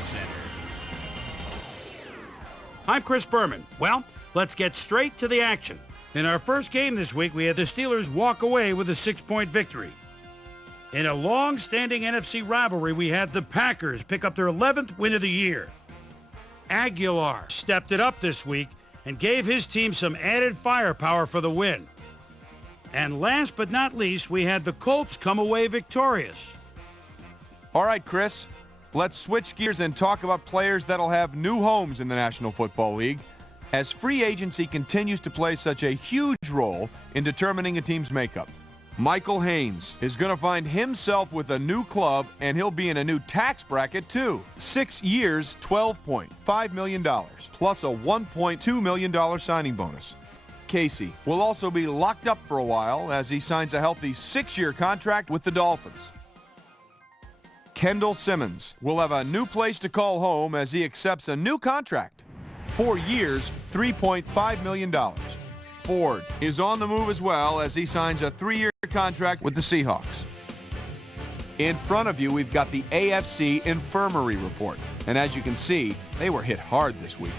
Sports Center. I'm Chris Berman. Well, let's get straight to the action. In our first game this week, we had the Steelers walk away with a 6-point victory. In a long-standing NFC rivalry, we had the Packers pick up their 11th win of the year. Aguilar stepped it up this week and gave his team some added firepower for the win. And last but not least, we had the Colts come away victorious. All right, Chris, let's switch gears and talk about players that'll have new homes in the National Football League, as free agency continues to play such a huge role in determining a team's makeup. Michael Haynes is going to find himself with a new club, and he'll be in a new tax bracket too. 6 years, $12.5 million, plus a $1.2 million signing bonus. Casey will also be locked up for a while as he signs a healthy 6-year contract with the Dolphins. Kendall Simmons will have a new place to call home as he accepts a new contract. 4 years, $3.5 million. Ford is on the move as well as he signs a 3-year contract with the Seahawks. In front of you, we've got the AFC Infirmary report. And as you can see, they were hit hard this week.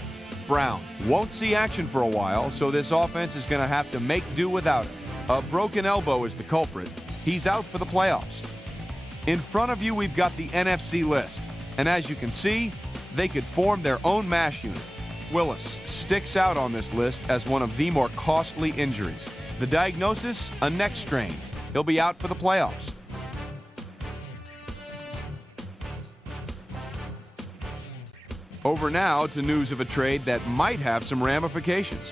Brown won't see action for a while, so this offense is going to have to make do without him. A broken elbow is the culprit. He's out for the playoffs. In front of you, we've got the NFC list. And as you can see, they could form their own MASH unit. Willis sticks out on this list as one of the more costly injuries. The diagnosis, a neck strain. He'll be out for the playoffs. Over now to news of a trade that might have some ramifications.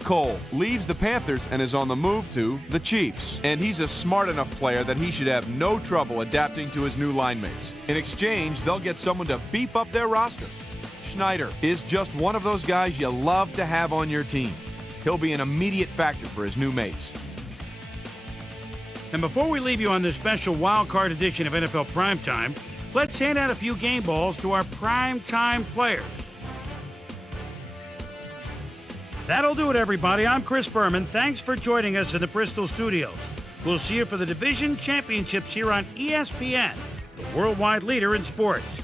Cole leaves the Panthers and is on the move to the Chiefs. And he's a smart enough player that he should have no trouble adapting to his new line mates. In exchange, they'll get someone to beef up their roster. Schneider is just one of those guys you love to have on your team. He'll be an immediate factor for his new mates. And before we leave you on this special wild card edition of NFL Primetime, let's hand out a few game balls to our primetime players. That'll do it, everybody. I'm Chris Berman. Thanks for joining us in the Bristol studios. We'll see you for the Division Championships here on ESPN, the worldwide leader in sports.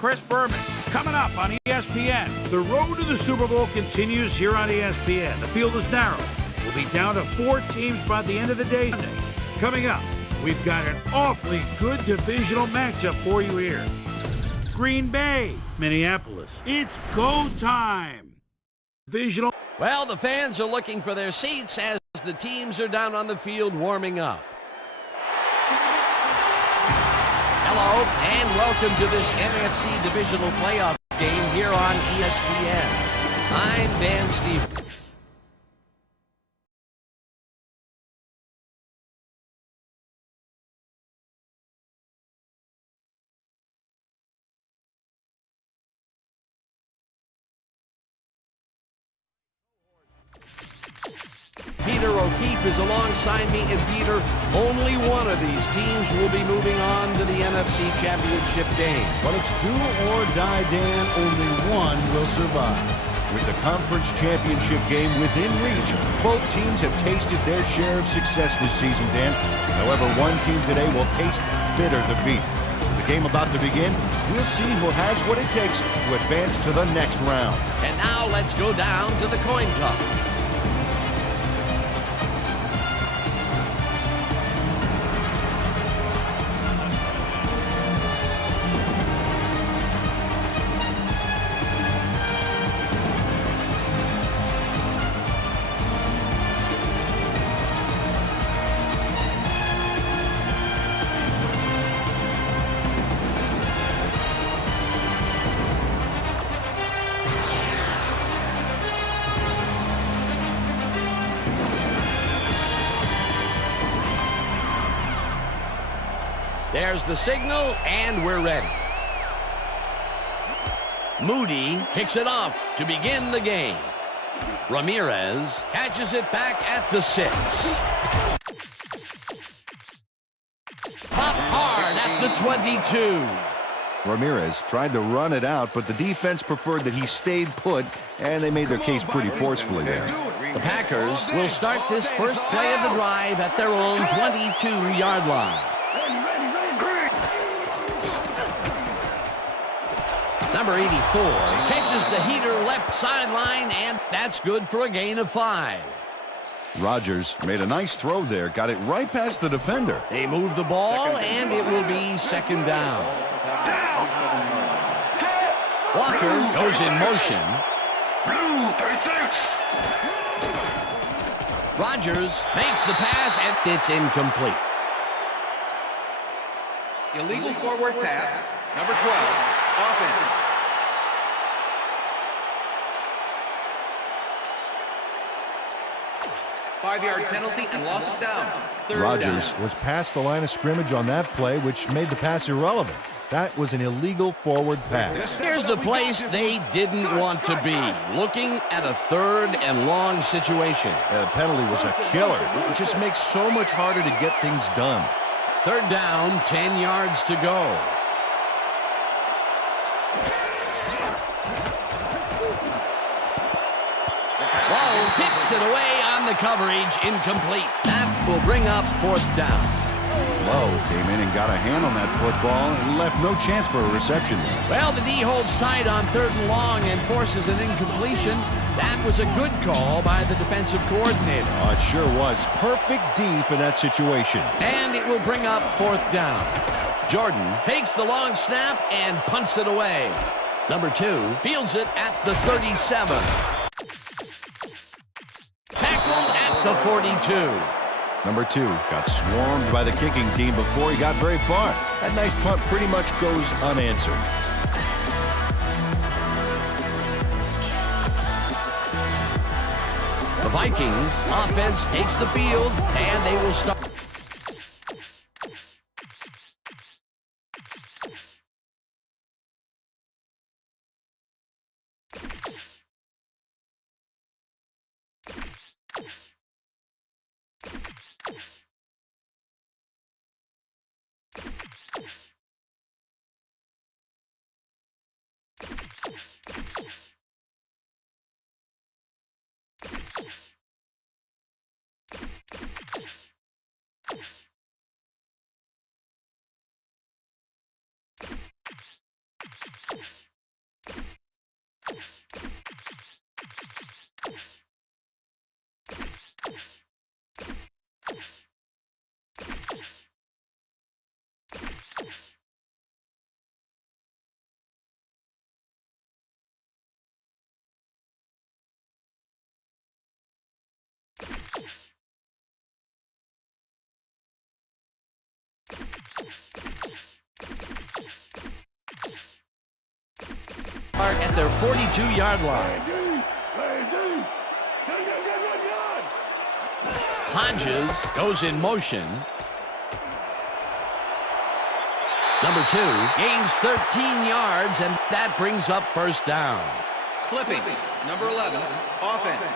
Chris Berman. Coming up on ESPN, the road to the Super Bowl continues here on ESPN. The field is narrow. We'll be down to 4 teams by the end of the day Sunday. Coming up, we've got an awfully good divisional matchup for you here. Green Bay, Minneapolis. It's go time. Divisional. Well, the fans are looking for their seats as the teams are down on the field warming up. Hello, and welcome to this NFC Divisional Playoff game here on ESPN. I'm Dan Stevens. Peter O'Keefe is alongside me, and Peter, only one of these teams will be moving on to the NFC Championship game. But it's do or die, Dan. Only one will survive. With the conference championship game within reach, both teams have tasted their share of success this season, Dan. However, one team today will taste bitter defeat. With the game about to begin, we'll see who has what it takes to advance to the next round. And now let's go down to the coin toss. There's the signal, and we're ready. Moody kicks it off to begin the game. Ramirez catches it back at the 6. Pop hard at the 22. Ramirez tried to run it out, but the defense preferred that he stayed put, and they made their case pretty forcefully there. The Packers will start this first play of the drive at their own 22-yard line. Number 84 catches the heater left sideline, and that's good for a gain of 5. Rodgers made a nice throw there, got it right past the defender. They move the ball, and it will be second down. Walker goes in motion. Rodgers makes the pass, and it's incomplete. Illegal forward pass, number 12, offense. Five-yard penalty and loss of down. Rodgers was past the line of scrimmage on that play, which made the pass irrelevant. That was an illegal forward pass. Here's the place they didn't want to be, looking at a 3rd and long situation. The penalty was a killer. It just makes so much harder to get things done. 3rd down, 10 yards to go. Lowe tips it away on the coverage, incomplete. That will bring up 4th down. Lowe came in and got a hand on that football and left no chance for a reception. Well, the D holds tight on 3rd and long and forces an incompletion. That was a good call by the defensive coordinator. Oh, it sure was. Perfect D for that situation. And it will bring up 4th down. Jordan takes the long snap and punts it away. Number 2 fields it at the 37. Tackled at the 42. Number 2 got swarmed by the kicking team before he got very far. That nice punt pretty much goes unanswered. The Vikings offense takes the field, and they will start. At their 42-yard line. Hodges goes in motion. Number 2 gains 13 yards, and that brings up first down. Clipping, number 11, offense.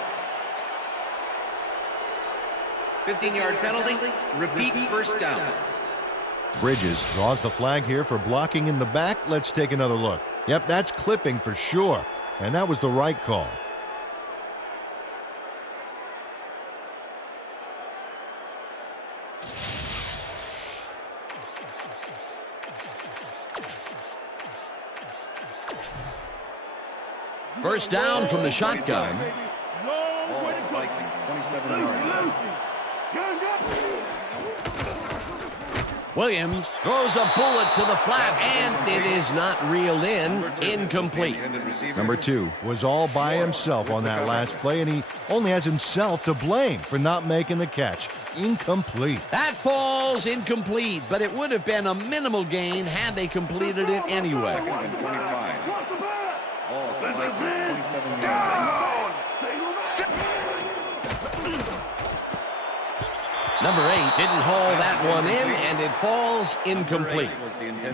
15-yard penalty, repeat first down. Bridges draws the flag here for blocking in the back. Let's take another look. Yep, that's clipping for sure. And that was the right call. First down from the shotgun. Vikings, 27 yards. Williams throws a bullet to the flat, and it is not reeled in. Incomplete. Number 2 was all by himself on that last play, and he only has himself to blame for not making the catch. Incomplete. That falls incomplete, but it would have been a minimal gain had they completed it anyway. 25. All Vikings, 27 yards. Number 8 didn't haul that one in, and it falls incomplete.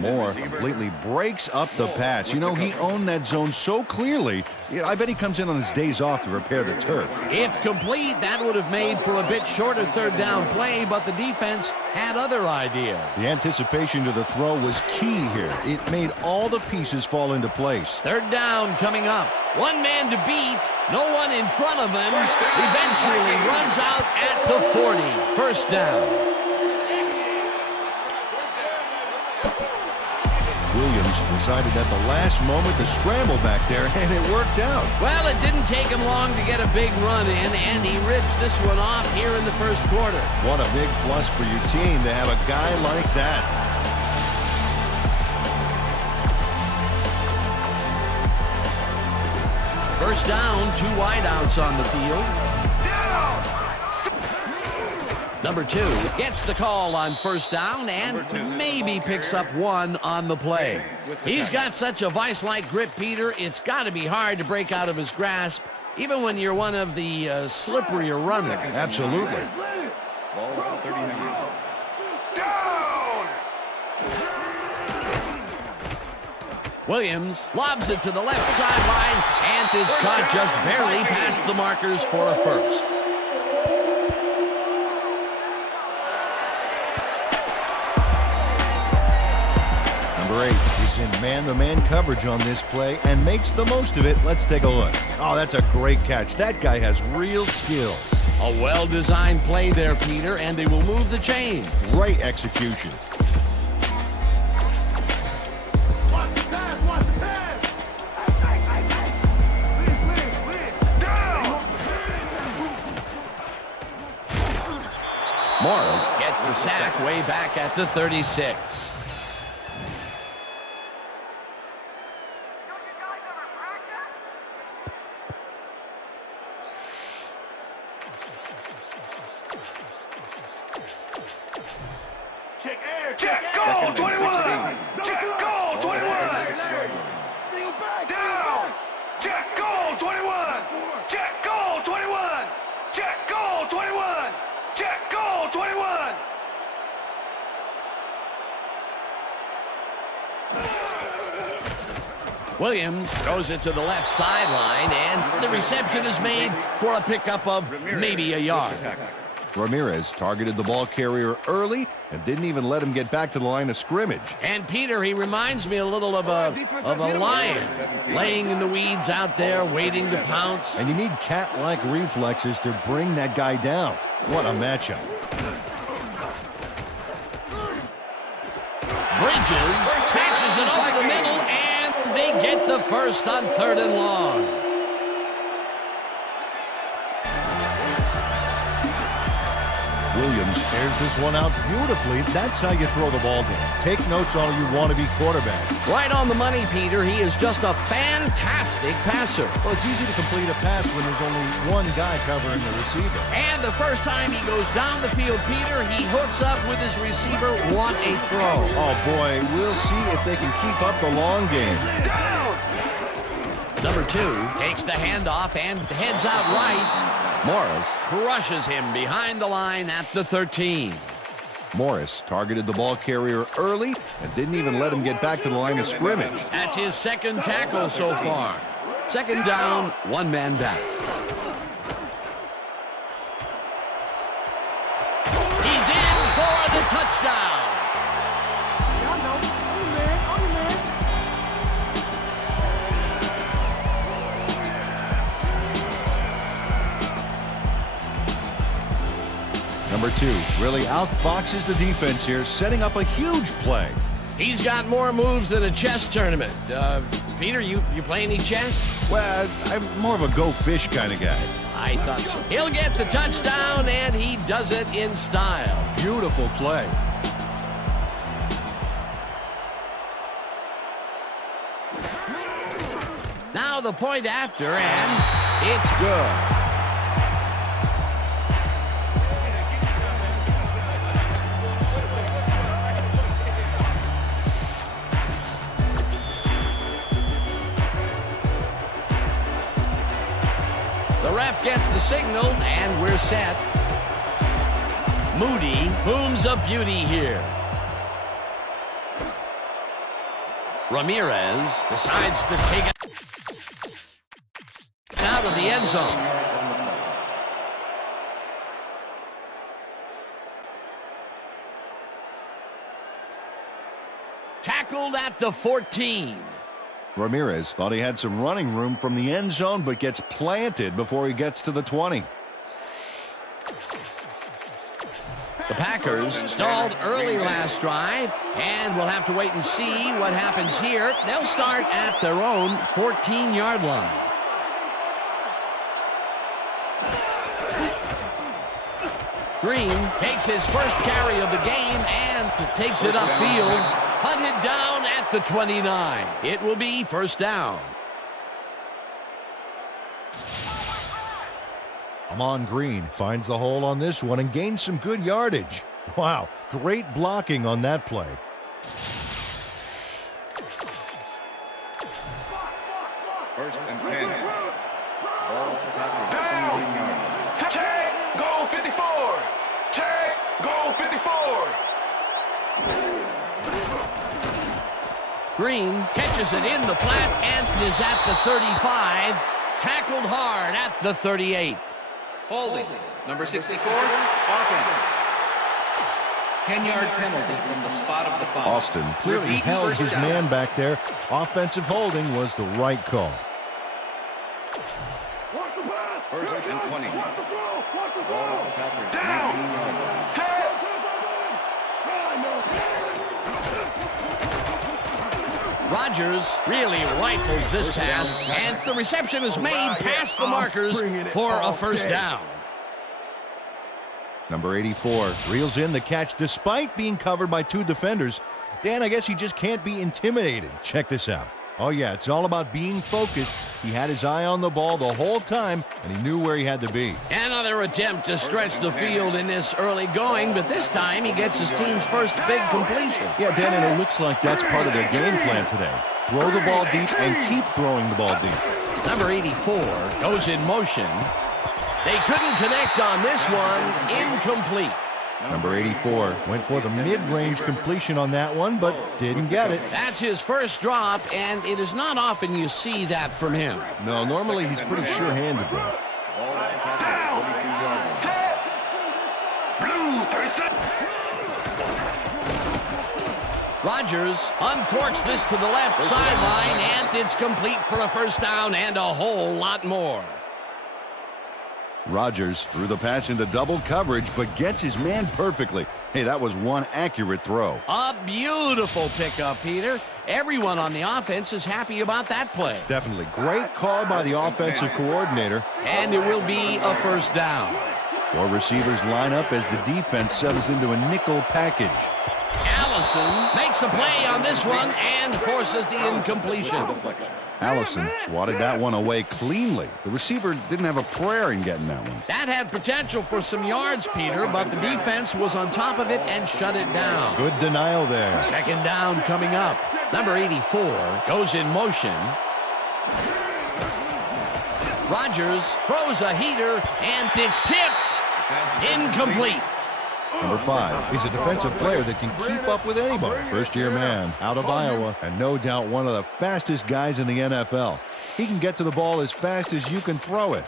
Moore completely breaks up the pass. You know, he owned that zone so clearly. I bet he comes in on his days off to repair the turf. If complete, that would have made for a bit shorter third down play, but the defense had other ideas. The anticipation to the throw was key here. It made all the pieces fall into place. Third down coming up. One man to beat, no one in front of him. Eventually runs out at the 40. First down. Williams decided at the last moment to scramble back there, and it worked out. Well, it didn't take him long to get a big run in, and he rips this one off here in the first quarter. What a big plus for your team to have a guy like that. First down, 2 wideouts on the field. Number 2 gets the call on first down and maybe picks up one on the play. He's got such a vice-like grip, Peter, it's got to be hard to break out of his grasp, even when you're one of the slipperier runners. Absolutely. Ball 39. Williams lobs it to the left sideline, and it's caught just barely past the markers for a first. Number 8 is in man-to-man coverage on this play and makes the most of it. Let's take a look. Oh, that's a great catch. That guy has real skills. A well-designed play there, Peter, and they will move the chain. Great execution. Morris gets the sack way back at the 36. Check goal, 21! Check goal, 21! Down! Check goal, 21! Check goal, 21! Check goal, 21! Check goal, 21! Williams throws it to the left sideline, and the reception is made for a pickup of maybe a yard. Ramirez targeted the ball carrier early and didn't even let him get back to the line of scrimmage. And Peter, he reminds me a little of a lion laying in the weeds out there waiting to pounce. And you need cat-like reflexes to bring that guy down. What a matchup. Bridges patches it over the middle, and they get the first on 3rd and long. Williams airs this one out beautifully. That's how you throw the ball down. Take notes all you want to be quarterback. Right on the money, Peter. He is just a fantastic passer. Well, it's easy to complete a pass when there's only one guy covering the receiver. And the first time he goes down the field, Peter, he hooks up with his receiver. What a throw. Oh, boy, we'll see if they can keep up the long game. Number 2 takes the handoff and heads out right. Morris crushes him behind the line at the 13. Morris targeted the ball carrier early and didn't even let him get back to the line of scrimmage. That's his second tackle so far. Second down, one man back. He's in for the touchdown. Number 2 really outfoxes the defense here, setting up a huge play. He's got more moves than a chess tournament. Peter, you play any chess? Well, I'm more of a go fish kind of guy. I thought so. He'll get the touchdown, and he does it in style. Beautiful play. Now the point after, and it's good. The ref gets the signal, and we're set. Moody booms a beauty here. Ramirez decides to take it out of the end zone. Tackled at the 14. Ramirez thought he had some running room from the end zone, but gets planted before he gets to the 20. The Packers stalled early last drive, and we'll have to wait and see what happens here. They'll start at their own 14-yard line. Green takes his first carry of the game and takes it upfield. Hunted down at the 29. It will be first down. Amon Green finds the hole on this one and gains some good yardage. Wow, great blocking on that play. First and 10. Down. Check. Goal 54. Check. Goal 54. Green catches it in the flat and is at the 35. Tackled hard at the 38. Holding. Number 64. Offense. 10-yard penalty from the spot of the foul. Austin clearly Repeat held first his down. man back there. Offensive holding was the right call. First and 20. Ball at the Packers. Down. Set. Rodgers really rifles this pass, and the reception is made past the markers for a first down. Number 84 reels in the catch despite being covered by 2 defenders. Dan, I guess he just can't be intimidated. Check this out. Oh, yeah, it's all about being focused. He had his eye on the ball the whole time, and he knew where he had to be. Another attempt to stretch the field in this early going, but this time he gets his team's first big completion. Yeah, Dan, and it looks like that's part of their game plan today. Throw the ball deep and keep throwing the ball deep. Number 84 goes in motion. They couldn't connect on this one. Incomplete. Number 84 went for the mid-range completion on that one, but didn't get it. That's his first drop, and it is not often you see that from him. No, normally he's pretty sure-handed, though. Down. Set. Blue 37. Rodgers uncorks this to the left sideline, and it's complete for a first down and a whole lot more. Rodgers threw the pass into double coverage, but gets his man perfectly. Hey, that was one accurate throw. A beautiful pickup, Peter. Everyone on the offense is happy about that play. Definitely. Great call by the offensive coordinator. And it will be a first down. Four receivers line up as the defense settles into a nickel package. Allison makes a play on this one and forces the incompletion. Allison swatted that one away cleanly. The receiver didn't have a prayer in getting that one. That had potential for some yards, Peter, but the defense was on top of it and shut it down. Good denial there. Second down coming up. Number 84 goes in motion. Rodgers throws a heater, and it's tipped. Incomplete. Number 5, he's a defensive player that can keep up with anybody. First-year man out of Iowa, and no doubt one of the fastest guys in the NFL. He can get to the ball as fast as you can throw it.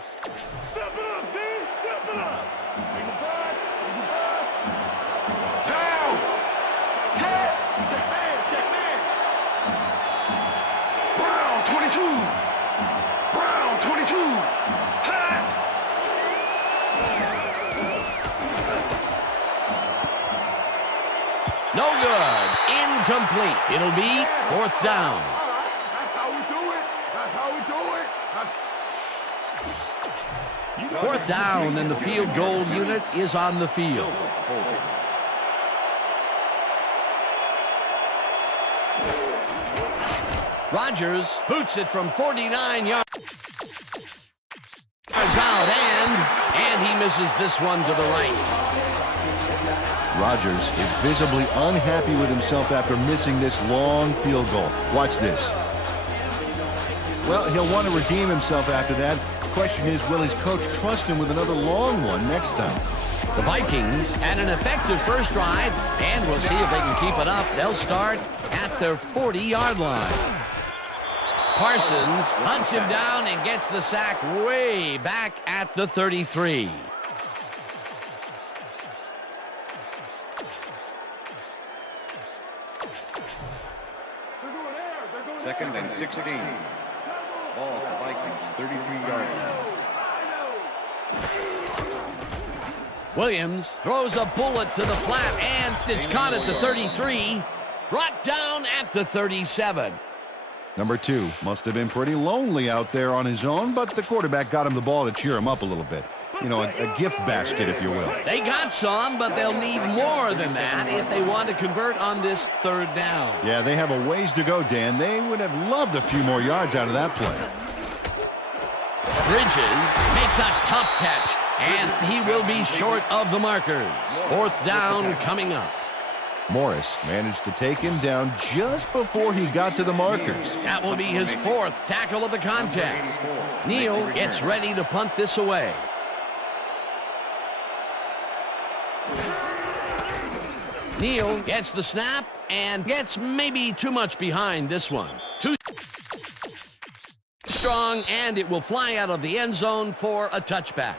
Step it up, D. Step it up. Bring it back. Down. Check. Check man. Check man. Brown, 22. Brown, 22. Hot. No good. Incomplete. It'll be fourth down. That's how we do it. That's how we do it. Fourth down, and the field goal unit is on the field. Rodgers boots it from 49 yards out, and he misses this one to the right. Rodgers is visibly unhappy with himself after missing this long field goal. Watch this. Well, he'll want to redeem himself after that. The question is, will his coach trust him with another long one next time? The Vikings had an effective first drive, and we'll see if they can keep it up. They'll start at their 40-yard line. Parsons hunts him down and gets the sack way back at the 33. Second and 16. Ball at the Vikings, 33-yard line. Williams throws a bullet to the flat, and it's caught at the 33. Brought down at the 37. Number 2 must have been pretty lonely out there on his own, but the quarterback got him the ball to cheer him up a little bit. You know, a gift basket, if you will. They got some, but they'll need more than that if they want to convert on this third down. Yeah, they have a ways to go, Dan. They would have loved a few more yards out of that play. Bridges makes a tough catch, and he will be short of the markers. Fourth down coming up. Morris managed to take him down just before he got to the markers. That will be his fourth tackle of the contest. Neal gets ready to punt this away. Neal gets the snap and gets maybe too much behind this one. Too strong, and it will fly out of the end zone for a touchback.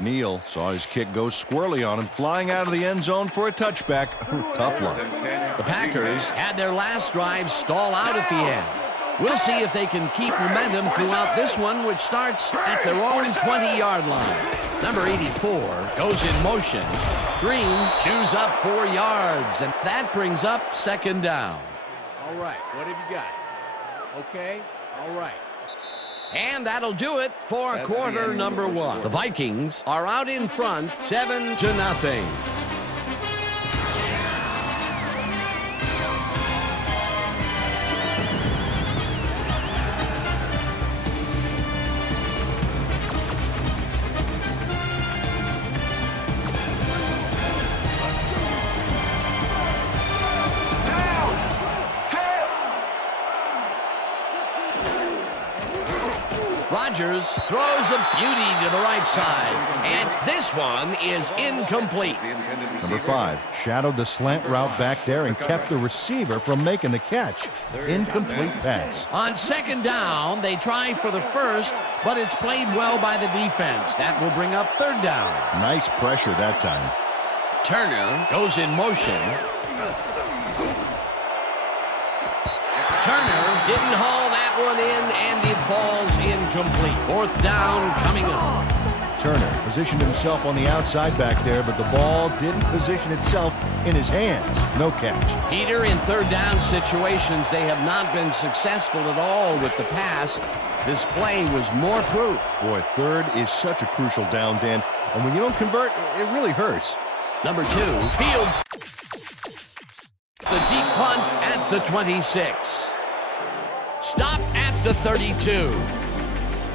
Neal saw his kick go squirrely on him, flying out of the end zone for a touchback. Tough luck. The Packers had their last drive stall out at the end. We'll see if they can keep momentum throughout this one, which starts at their own 20-yard line. Number 84 goes in motion. Green chews up 4 yards, and that brings up second down. All right, what have you got? Okay, all right. And that'll do it for quarter number 1. The Vikings are out in front, 7-0. Rodgers throws a beauty to the right side, and this one is incomplete. Number 5 shadowed the slant route back there and kept the receiver from making the catch. Incomplete pass. On second down, they try for the first, but it's played well by the defense. That will bring up third down. Nice pressure that time. Turner goes in motion. Turner didn't haul that one in, and it falls incomplete. Fourth down coming up. Turner positioned himself on the outside back there, but the ball didn't position itself in his hands. No catch. Peter, in third down situations, they have not been successful at all with the pass. This play was more proof. Boy, third is such a crucial down, Dan. And when you don't convert, it really hurts. Number 2, Fields. The deep punt at the 26. Stopped at the 32.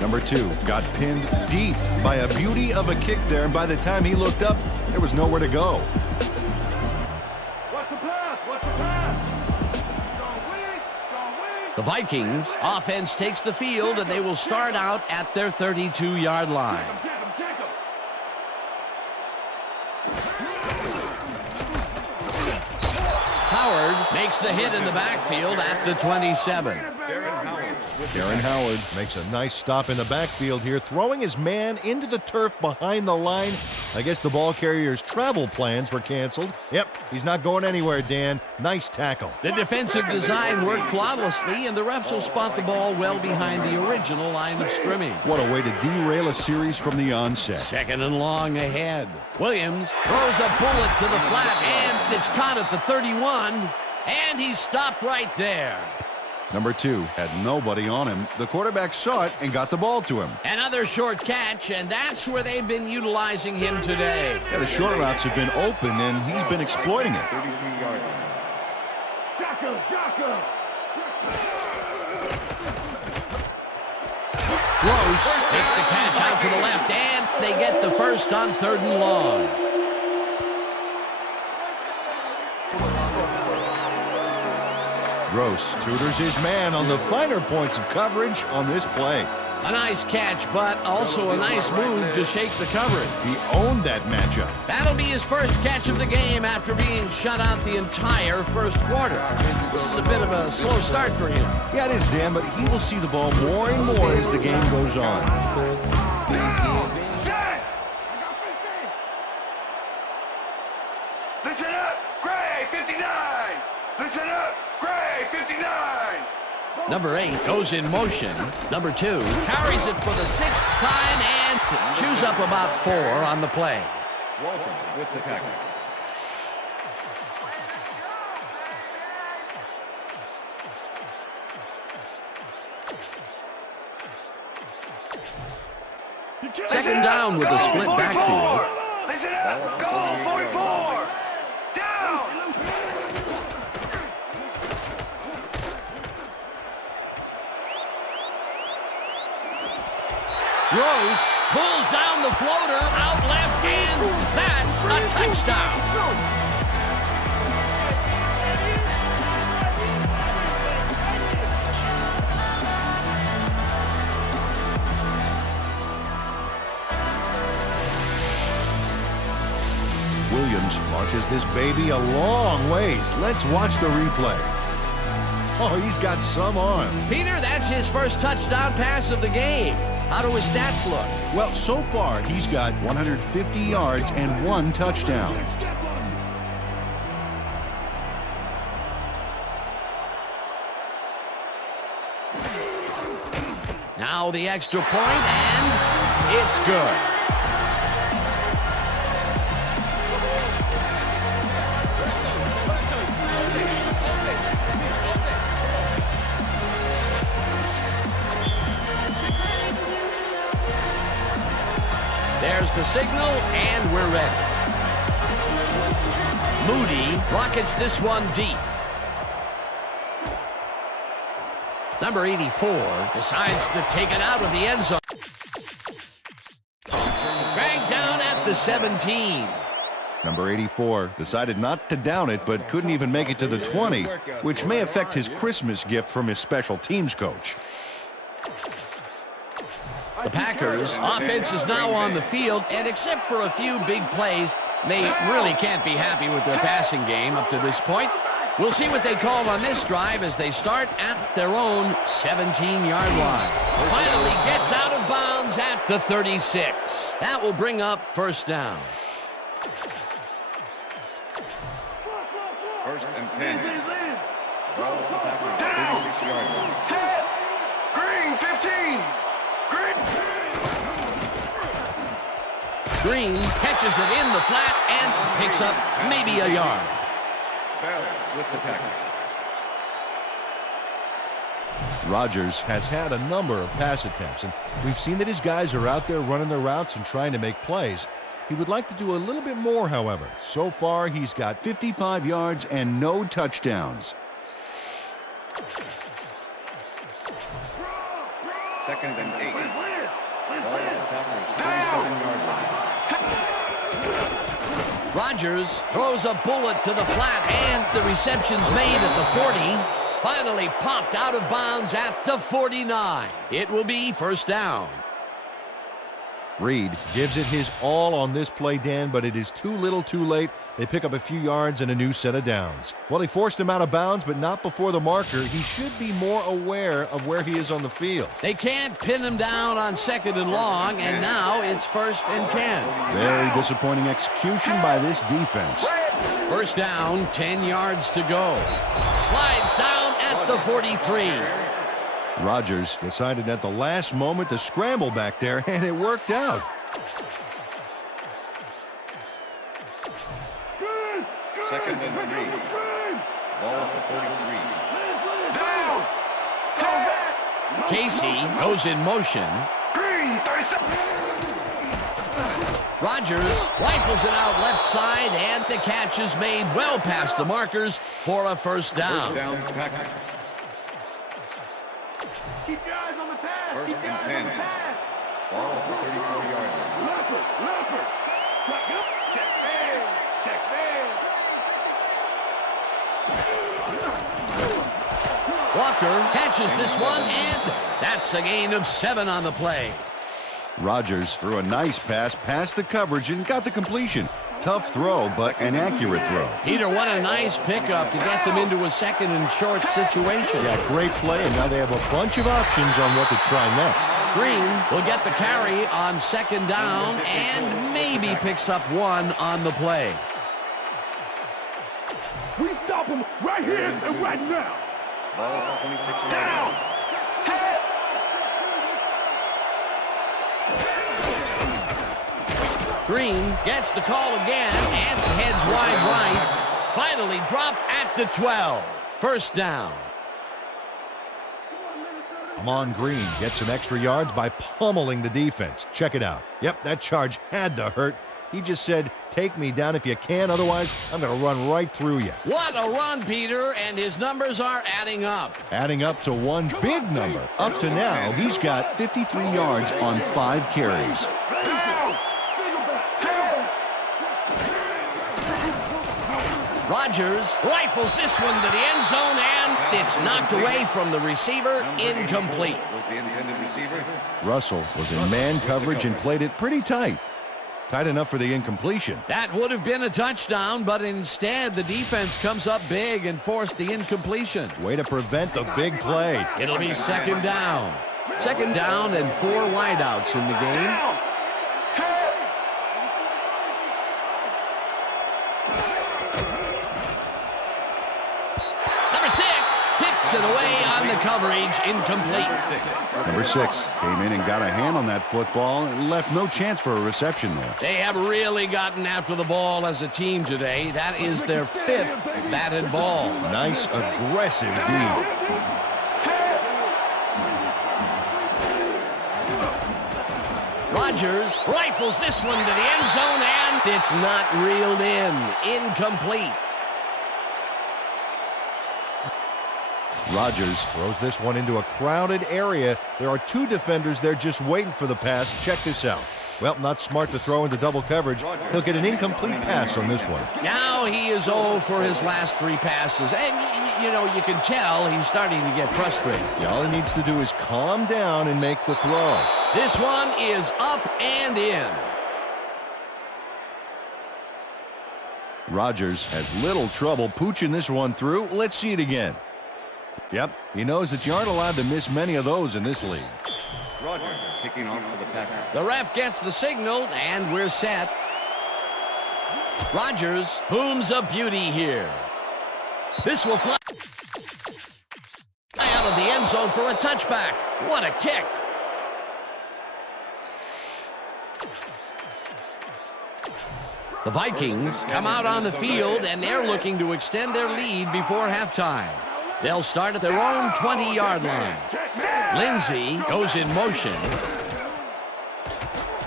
Number 2 got pinned deep by a beauty of a kick there, and by the time he looked up, there was nowhere to go. What's the pass? What's the pass? The Vikings offense takes the field, and they will start out at their 32-yard line. Howard makes the hit in the backfield at the 27. Darren Howard makes a nice stop in the backfield here, throwing his man into the turf behind the line. I guess the ball carrier's travel plans were canceled. Yep, he's not going anywhere, Dan. Nice tackle. The defensive design worked flawlessly, and the refs will spot the ball well behind the original line of scrimmage. What a way to derail a series from the onset. 2nd and long ahead. Williams throws a bullet to the flat, and it's caught at the 31, and he's stopped right there. Number 2 had nobody on him. The quarterback saw it and got the ball to him. Another short catch, and that's where they've been utilizing him today. Yeah, the short routes have been open, and he's been exploiting it. 33-yard line. Gross makes the catch out to the left, and they get the first on 3rd and long. Gross tutors his man on the finer points of coverage on this play. A nice catch, but also a nice move to shake the coverage. He owned that matchup. That'll be his first catch of the game after being shut out the entire first quarter. This is a bit of a slow start for him. Yeah, it is, Dan, but he will see the ball more and more as the game goes on. Listen up, Gray 59. Listen up, Gray 59. Number 8 goes in motion. Number 2 carries it for the 6th time and chews up about 4 on the play. Walton with the tackle. Second down with a split backfield. Listen up, goal 44. Down. Rose pulls down the floater out left, and that's a touchdown. Williams launches this baby a long ways. Let's watch the replay. Oh, he's got some arm. Peter, that's his first touchdown pass of the game. How do his stats look? Well, so far, he's got 150 yards and 1 touchdown. Now the extra point, and it's good. There's the signal, and we're ready. Moody rockets this one deep. Number 84 decides to take it out of the end zone. Dragged down at the 17. Number 84 decided not to down it, but couldn't even make it to the 20, which may affect his Christmas gift from his special teams coach. The Packers' offense is now on the field, and except for a few big plays, they really can't be happy with their passing game up to this point. We'll see what they call on this drive as they start at their own 17-yard line. Finally gets out of bounds at the 36. That will bring up first down. 1st and 10. Ball at the Packers' 36-yard line. Set. Green 15. Green catches it in the flat and picks up maybe a yard. Bell with the tackle. Rodgers has had a number of pass attempts, and we've seen that his guys are out there running their routes and trying to make plays. He would like to do a little bit more, however. So far, he's got 55 yards and no touchdowns. Second and 8. Ball at the Packers' 37-yard line. Rodgers throws a bullet to the flat, and the reception's made at the 40. Finally popped out of bounds at the 49. It will be first down. Reed gives it his all on this play, Dan, but it is too little too late. They pick up a few yards and a new set of downs. Well, he forced him out of bounds, but not before the marker. He should be more aware of where he is on the field. They can't pin him down on 2nd and long, and now it's 1st and 10. Very disappointing execution by this defense. First down, 10 yards to go. Slides down at the 43. Rodgers decided at the last moment to scramble back there, and it worked out. Second and 3. Ball at the 43. Casey goes in motion. Rodgers rifles it out left side, and the catch is made well past the markers for a first down. First down, Packers. Keep your eyes on the pass. First Keep your and eyes 10. on the pass. Ball at the 34-yard line. Leopard. Check man. Check man. Walker catches this one, and that's a gain of 7 on the play. Rodgers threw a nice pass past the coverage and got the completion. Tough throw, but an accurate throw. Peter, what a nice pickup to get them into a 2nd and short situation. Yeah, great play, and now they have a bunch of options on what to try next. Green will get the carry on 2nd down and maybe picks up 1 on the play. We stop him right here and right now. Ball at the 26-yard Down. line. Set. Green gets the call again and heads wide right. Finally dropped at the 12. First down. Amon Green gets some extra yards by pummeling the defense. Check it out. Yep, that charge had to hurt. He just said, take me down if you can, otherwise I'm going to run right through you. What a run, Peter, and his numbers are adding up. Adding up to one big number. Up to now, he's got 53 yards on 5 carries. Rodgers rifles this one to the end zone, and it's knocked away from the receiver, incomplete. Was the intended receiver. Russell was in man coverage and played it pretty tight. Tight enough for the incompletion. That would have been a touchdown, but instead the defense comes up big and forced the incompletion. Way to prevent the big play. It'll be 2nd down. 2nd down and 4 wideouts in the game. Number 6 tips it away on the coverage, incomplete. Number 6 came in and got a hand on that football and left no chance for a reception there. They have really gotten after the ball as a team today. That is their 5th batted ball. Nice, aggressive D. Rodgers rifles this one to the end zone, and it's not reeled in. Incomplete. Rodgers throws this one into a crowded area. There are 2 defenders there just waiting for the pass. Check this out. Well, not smart to throw into double coverage. He'll get an incomplete pass on this one. Now he is 0 for his last 3 passes. And, you know, you can tell he's starting to get frustrated. Yeah, all he needs to do is calm down and make the throw. This one is up and in. Rodgers has little trouble pooching this one through. Let's see it again. Yep, he knows that you aren't allowed to miss many of those in this league. Rodgers kicking off for the Packers. The ref gets the signal, and we're set. Rodgers booms a beauty here. This will fly out of the end zone for a touchback. What a kick. The Vikings come out on the field, and they're looking to extend their lead before halftime. They'll start at their own 20-yard line. Lindsey goes in motion.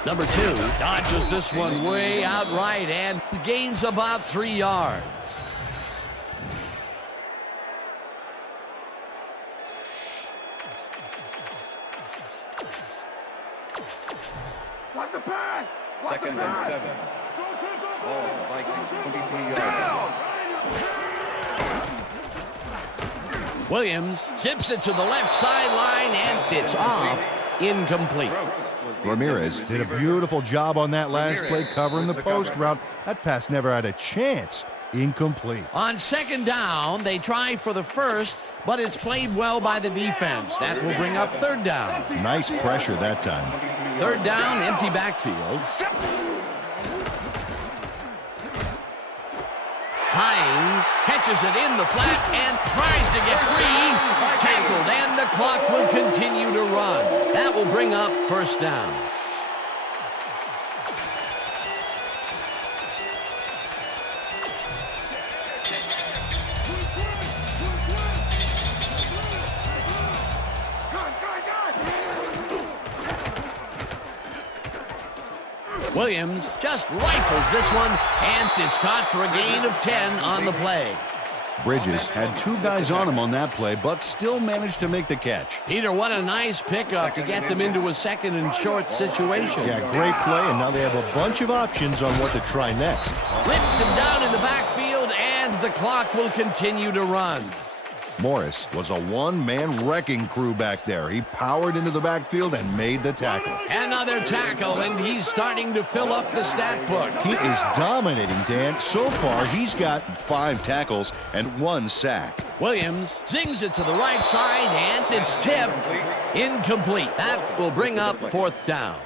Number 2 dodges this one way out right and gains about 3 yards. Second and 7. Ball at the Vikings 23-yard line. Williams zips it to the left sideline and it's off. Incomplete. Ramirez did a beautiful job on that last play covering the post route. That pass never had a chance. Incomplete. On second down, they try for the first, but it's played well by the defense. That will bring up third down. Nice pressure that time. Third down, empty backfield. Hines catches it in the flat and tries to get free. Tackled, and the clock will continue to run. That will bring up first down. Williams just rifles this one, and it's caught for a gain of 10 on the play. Bridges had 2 guys on him on that play, but still managed to make the catch. Peter, what a nice pickup to get them into a second and short situation. Yeah, great play, and now they have a bunch of options on what to try next. Rips him down in the backfield, and the clock will continue to run. Morris was a one-man wrecking crew back there. He powered into the backfield and made the tackle. Another tackle, and he's starting to fill up the stat book. He is dominating, Dan. So far, he's got 5 tackles and 1 sack. Williams zings it to the right side, and it's tipped. Incomplete. That will bring up fourth down.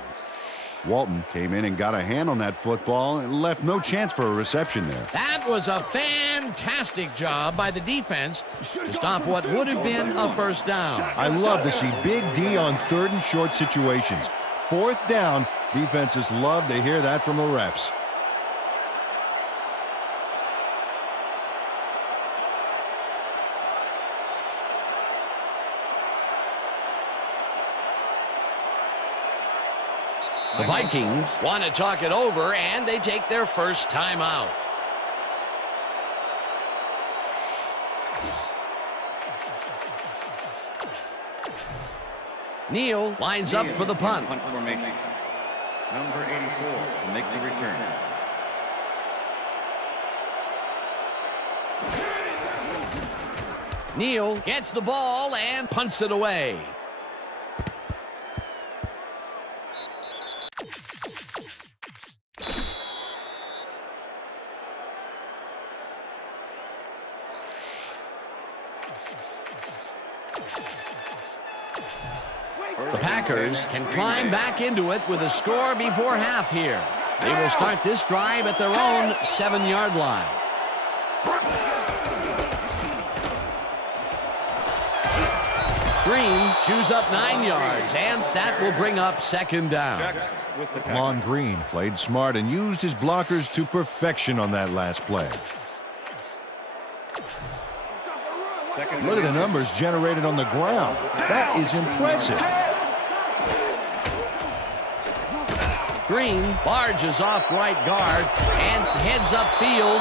Walton came in and got a hand on that football and left no chance for a reception there. That was a fantastic job by the defense to stop what would have been a first down. I love to see Big D on third and short situations. Fourth down, defenses love to hear that from the refs. The Vikings want to talk it over, and they take their first timeout. Neal lines up for the punt. Punt formation. Number 84 to make the return. Neal gets the ball and punts it away. The Packers can climb back into it with a score before half here. They will start this drive at their own 7-yard line. Green chews up 9 yards, and that will bring up second down. Lon Green played smart and used his blockers to perfection on that last play. Look at the numbers generated on the ground. That is impressive. Green barges off right guard and heads upfield.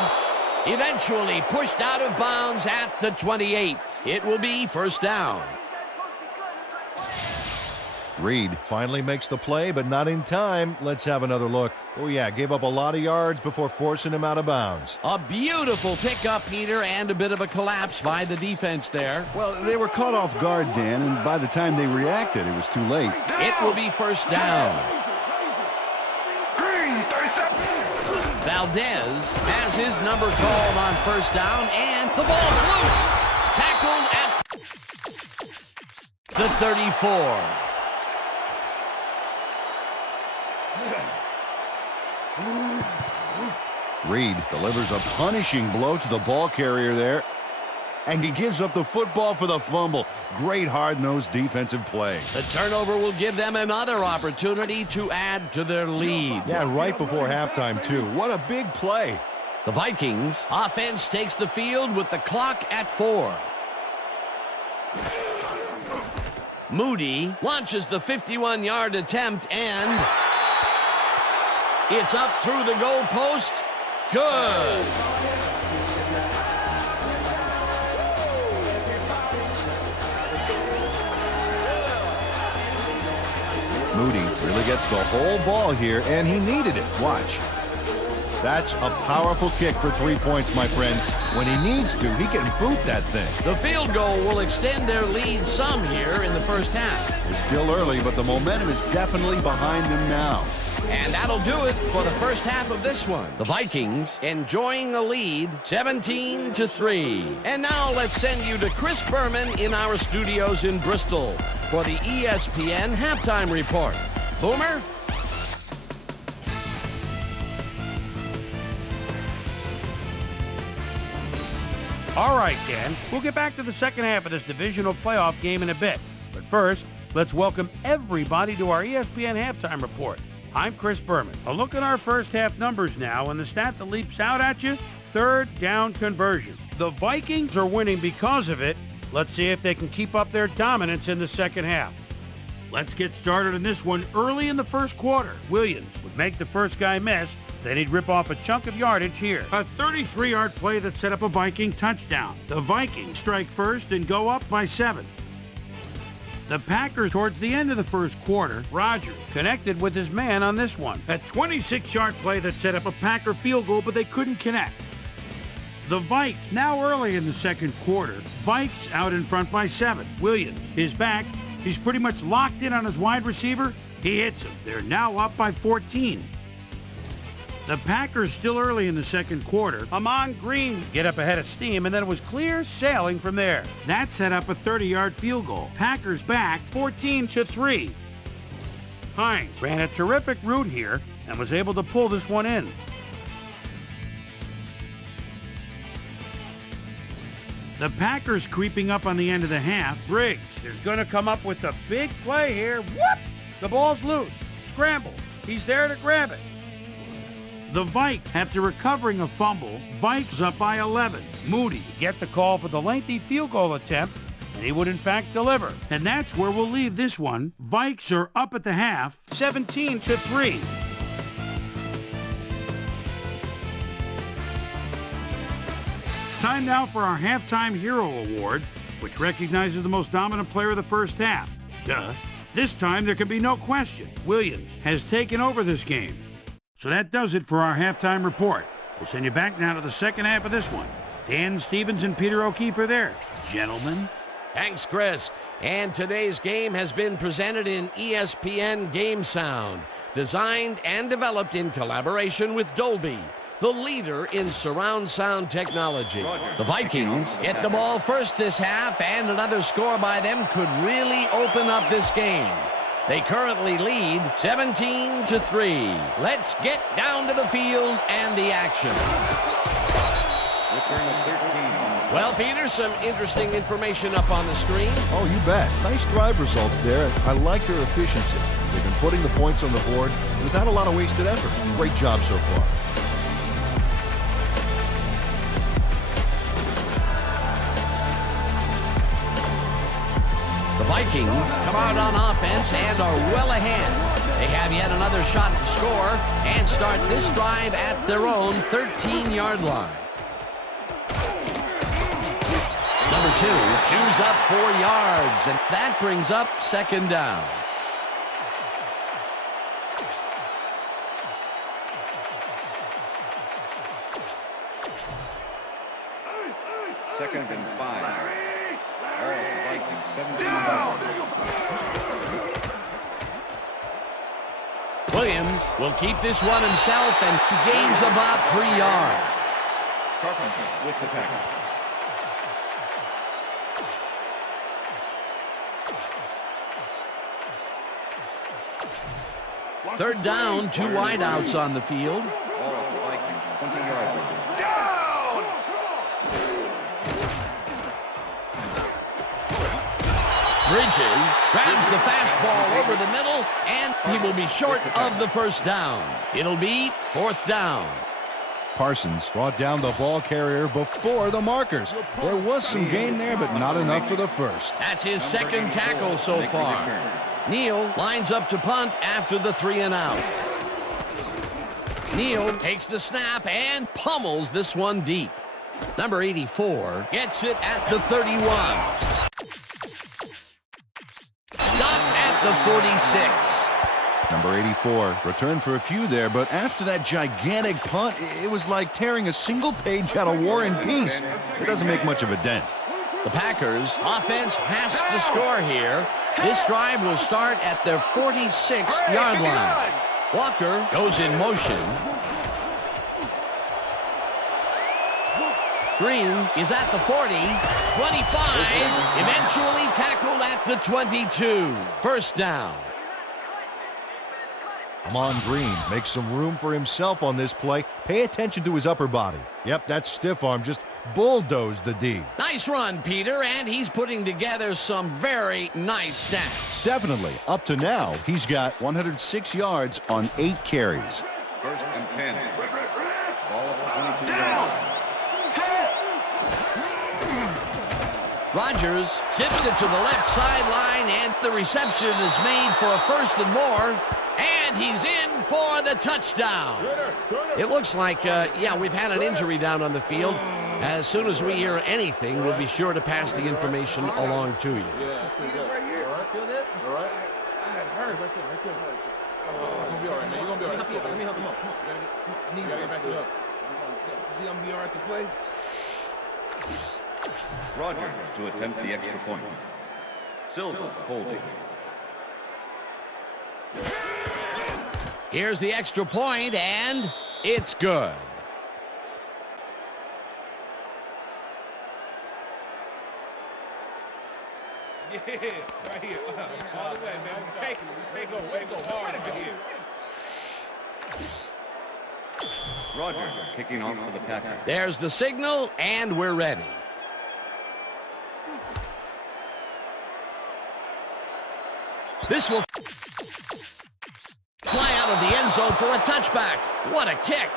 Eventually pushed out of bounds at the 28. It will be first down. Reed finally makes the play, but not in time. Let's have another look. Oh, yeah, gave up a lot of yards before forcing him out of bounds. A beautiful pickup, Peter, and a bit of a collapse by the defense there. Well, they were caught off guard, Dan, and by the time they reacted, it was too late. It will be first down. Valdez has his number called on first down, and the ball's loose. Tackled at the 34. Reed delivers a punishing blow to the ball carrier there, and he gives up the football for the fumble. Great hard-nosed defensive play. The turnover will give them another opportunity to add to their lead. Yeah, right before halftime, too. What a big play. The Vikings offense takes the field with the clock at 4. Moody launches the 51-yard attempt, and it's up through the goal post. Good. Moody really gets the whole ball here, and he needed it. Watch. That's a powerful kick for 3 points, my friend. When he needs to, he can boot that thing. The field goal will extend their lead some here in the first half. It's still early, but the momentum is definitely behind them now. And that'll do it for the first half of this one. The Vikings enjoying the lead 17-3. And now let's send you to Chris Berman in our studios in Bristol for the ESPN halftime report. Boomer? All right, Dan, we'll get back to the second half of this divisional playoff game in a bit. But first, let's welcome everybody to our ESPN halftime report. I'm Chris Berman. A look at our first half numbers now, and the stat that leaps out at you, third down conversion. The Vikings are winning because of it. Let's see if they can keep up their dominance in the second half. Let's get started in this one early in the first quarter. Williams would make the first guy miss, then he'd rip off a chunk of yardage here. A 33-yard play that set up a Viking touchdown. The Vikings strike first and go up by 7. The Packers, towards the end of the first quarter, Rodgers connected with his man on this one. A 26-yard play that set up a Packer field goal, but they couldn't connect. The Vikes, now early in the second quarter, Vikes out in front by 7. Williams, his back, he's pretty much locked in on his wide receiver. He hits him. They're now up by 14. The Packers still early in the second quarter. Amon Green get up ahead of steam, and then it was clear sailing from there. That set up a 30-yard field goal. Packers back 14-3. Hines ran a terrific route here and was able to pull this one in. The Packers creeping up on the end of the half. Briggs is going to come up with the big play here. Whoop! The ball's loose. Scramble. He's there to grab it. The Vikes, after recovering a fumble, Vikes up by 11. Moody get the call for the lengthy field goal attempt, and he would in fact deliver. And that's where we'll leave this one. Vikes are up at the half, 17-3. Time now for our Halftime Hero Award, which recognizes the most dominant player of the first half. Duh. This time there can be no question. Williams has taken over this game. So that does it for our halftime report. We'll send you back now to the second half of this one. Dan Stevens and Peter O'Keefe are there. Gentlemen. Thanks, Chris. And today's game has been presented in ESPN Game Sound, designed and developed in collaboration with Dolby, the leader in surround sound technology. The Vikings get the ball first this half, and another score by them could really open up this game. They currently lead 17-3. Let's get down to the field and the action. Return of 13. Well, Peter, some interesting information up on the screen. Oh, you bet. Nice drive results there. I like their efficiency. They've been putting the points on the board without a lot of wasted effort. Great job so far. The Vikings come out on offense and are well ahead. They have yet another shot to score and start this drive at their own 13-yard line. Number 2 chews up 4 yards, and that brings up second down. Second and 5. All the Vikings, 17 yards. Williams will keep this one himself and gains about 3 yards. Carpenter with the tackle. Third down, 2 wideouts on the field. All at the Vikings, 20-yard line. Bridges grabs the fastball over the middle, and he will be short of the first down. It'll be fourth down. Parsons brought down the ball carrier before the markers. There was some gain there, but not enough for the first. That's his second tackle so far. Neal lines up to punt after the 3 and out. Neal takes the snap and pummels this one deep. Number 84 gets it at the 31. Stopped at the 46. Number 84 returned for a few there, but after that gigantic punt, it was like tearing a single page out of War and Peace. It doesn't make much of a dent. The Packers offense has to score here. This drive will start at their 46-yard line. Walker goes in motion. Green is at the 40, 25, eventually tackled at the 22. First down. Amon Green makes some room for himself on this play. Pay attention to his upper body. Yep, that stiff arm just bulldozed the D. Nice run, Peter, and he's putting together some very nice stats. Definitely. Up to now, he's got 106 yards on 8 carries. First and 10. Ball at the 22-yard line. Rodgers zips it to the left sideline, and the reception is made for a first and more. And he's in for the touchdown. It looks like, yeah, we've had an injury down on the field. As soon as we hear anything, we'll be sure to pass the information along to you. Yeah, see this right here. All right, feel this? All right. That hurts. Right there. You're going to be all right, man. You're going to be all right. Let me help him up. Come on. Knees get back to us. You going to be all right to play? Roger to attempt the extra point. Silva holding. Here's the extra point, and it's good. Yeah, right here. All the way, man. Take it. Way to go hard right here. Roger kicking off for the Packers. There's the signal, and we're ready. This will fly out of the end zone for a touchback. What a kick.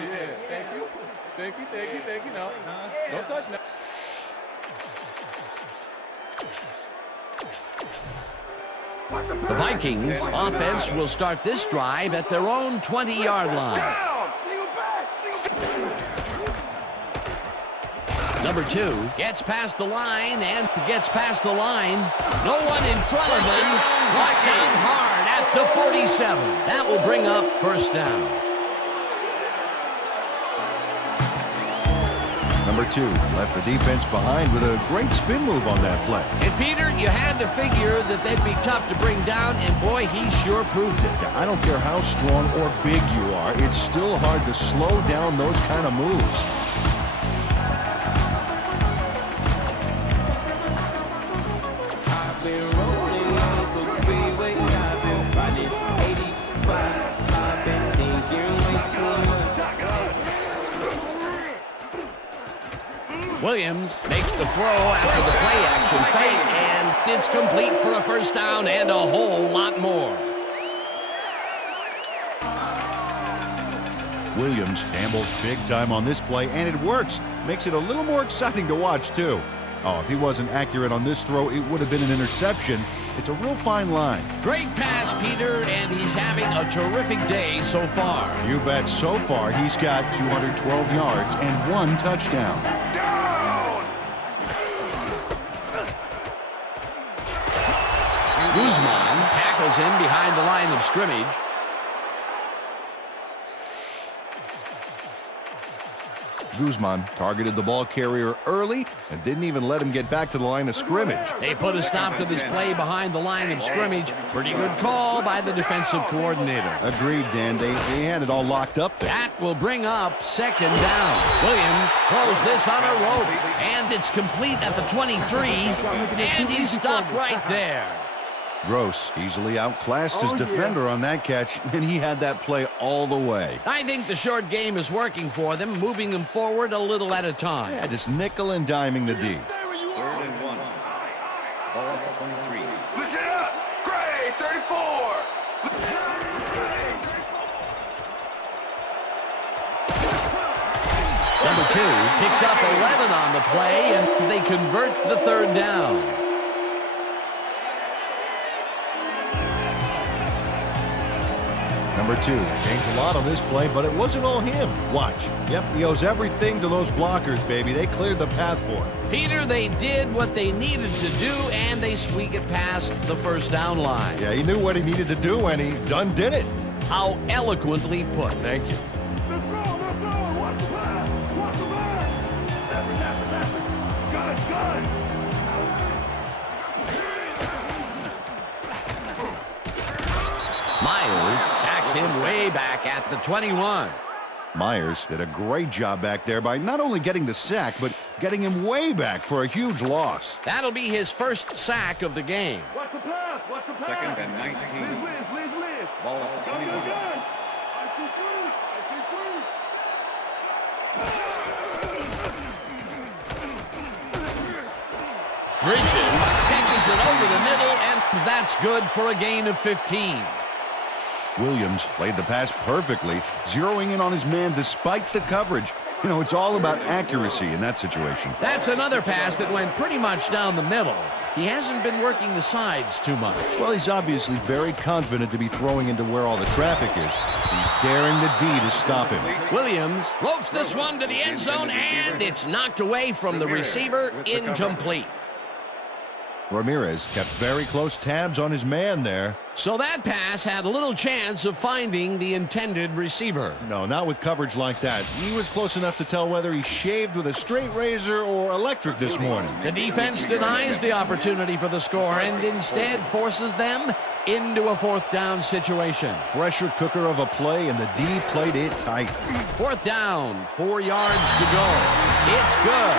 Yeah, thank you. No, don't touch now. The Vikings offense will start this drive at their own 20-yard line. Number 2 gets past the line and gets past the line. No one in front of him. Locked down hard at the 47. That will bring up first down. Number 2 left the defense behind with a great spin move on that play. And Peter, you had to figure that they'd be tough to bring down, and boy, he sure proved it. I don't care how strong or big you are, it's still hard to slow down those kind of moves. Williams makes the throw after the play-action fake, and it's complete for a first down and a whole lot more. Williams gambles big time on this play, and it works. Makes it a little more exciting to watch, too. Oh, if he wasn't accurate on this throw, it would have been an interception. It's a real fine line. Great pass, Peter, and he's having a terrific day so far. You bet. So far, he's got 212 yards and 1 touchdown. Guzman tackles him behind the line of scrimmage. Guzman targeted the ball carrier early and didn't even let him get back to the line of scrimmage. They put a stop to this play behind the line of scrimmage. Pretty good call by the defensive coordinator. Agreed, Dan. They had it all locked up there. That will bring up second down. Williams throws this on a rope, and it's complete at the 23, and he's stopped right there. Gross easily outclassed his defender on that catch, and he had that play all the way. I think the short game is working for them, moving them forward a little at a time. Yeah, just nickel and diming the D. 3rd and 1. Ball at the 23. Listen up! Gray, 34! picks up 11 on the play, and they convert the third down. Number 2 changed a lot on this play, but it wasn't all him. Watch. Yep, he owes everything to those blockers, baby. They cleared the path for him. Peter, they did what they needed to do, and they squeak it past the first down line. Yeah, he knew what he needed to do, and he done did it. How eloquently put. Thank you. Let's go, let's go. Watch the pass. Watch the pass. Pass it. Got it. Myers sacks him way back at the 21. Myers did a great job back there by not only getting the sack, but getting him way back for a huge loss. That'll be his first sack of the game. Watch the pass. Watch the pass. Second and 19. Liz. Ball at the 21. I see through. Bridges catches it over the middle, and that's good for a gain of 15. Williams played the pass perfectly, zeroing in on his man despite the coverage. You know, it's all about accuracy in that situation. That's another pass that went pretty much down the middle. He hasn't been working the sides too much. Well, he's obviously very confident to be throwing into where all the traffic is. He's daring the D to stop him. Williams ropes this one to the end zone, and it's knocked away from the receiver, incomplete. Ramirez kept very close tabs on his man there. So that pass had a little chance of finding the intended receiver. No, not with coverage like that. He was close enough to tell whether he shaved with a straight razor or electric this morning. The defense denies the opportunity for the score and instead forces them into a fourth down situation. Pressure cooker of a play, and the D played it tight. Fourth down, 4 yards to go. It's good.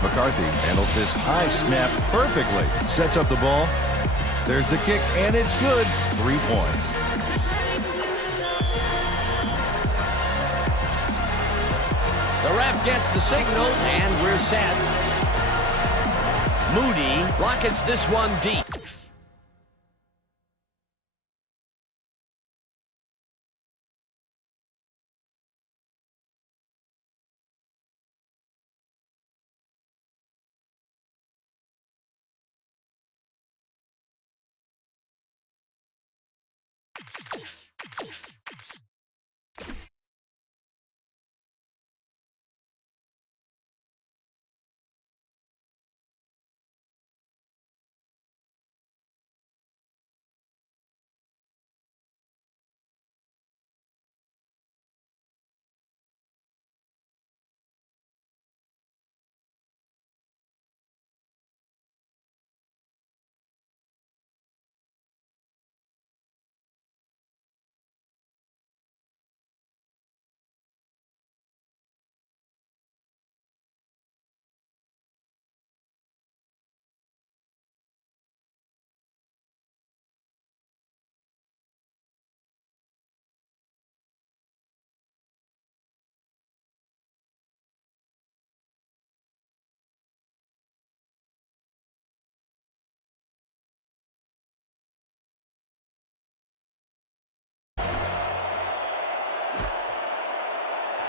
McCarthy handles this high snap perfectly. Sets up the ball. There's the kick, and it's good. 3 points. The ref gets the signal, and we're set. Moody rockets this one deep.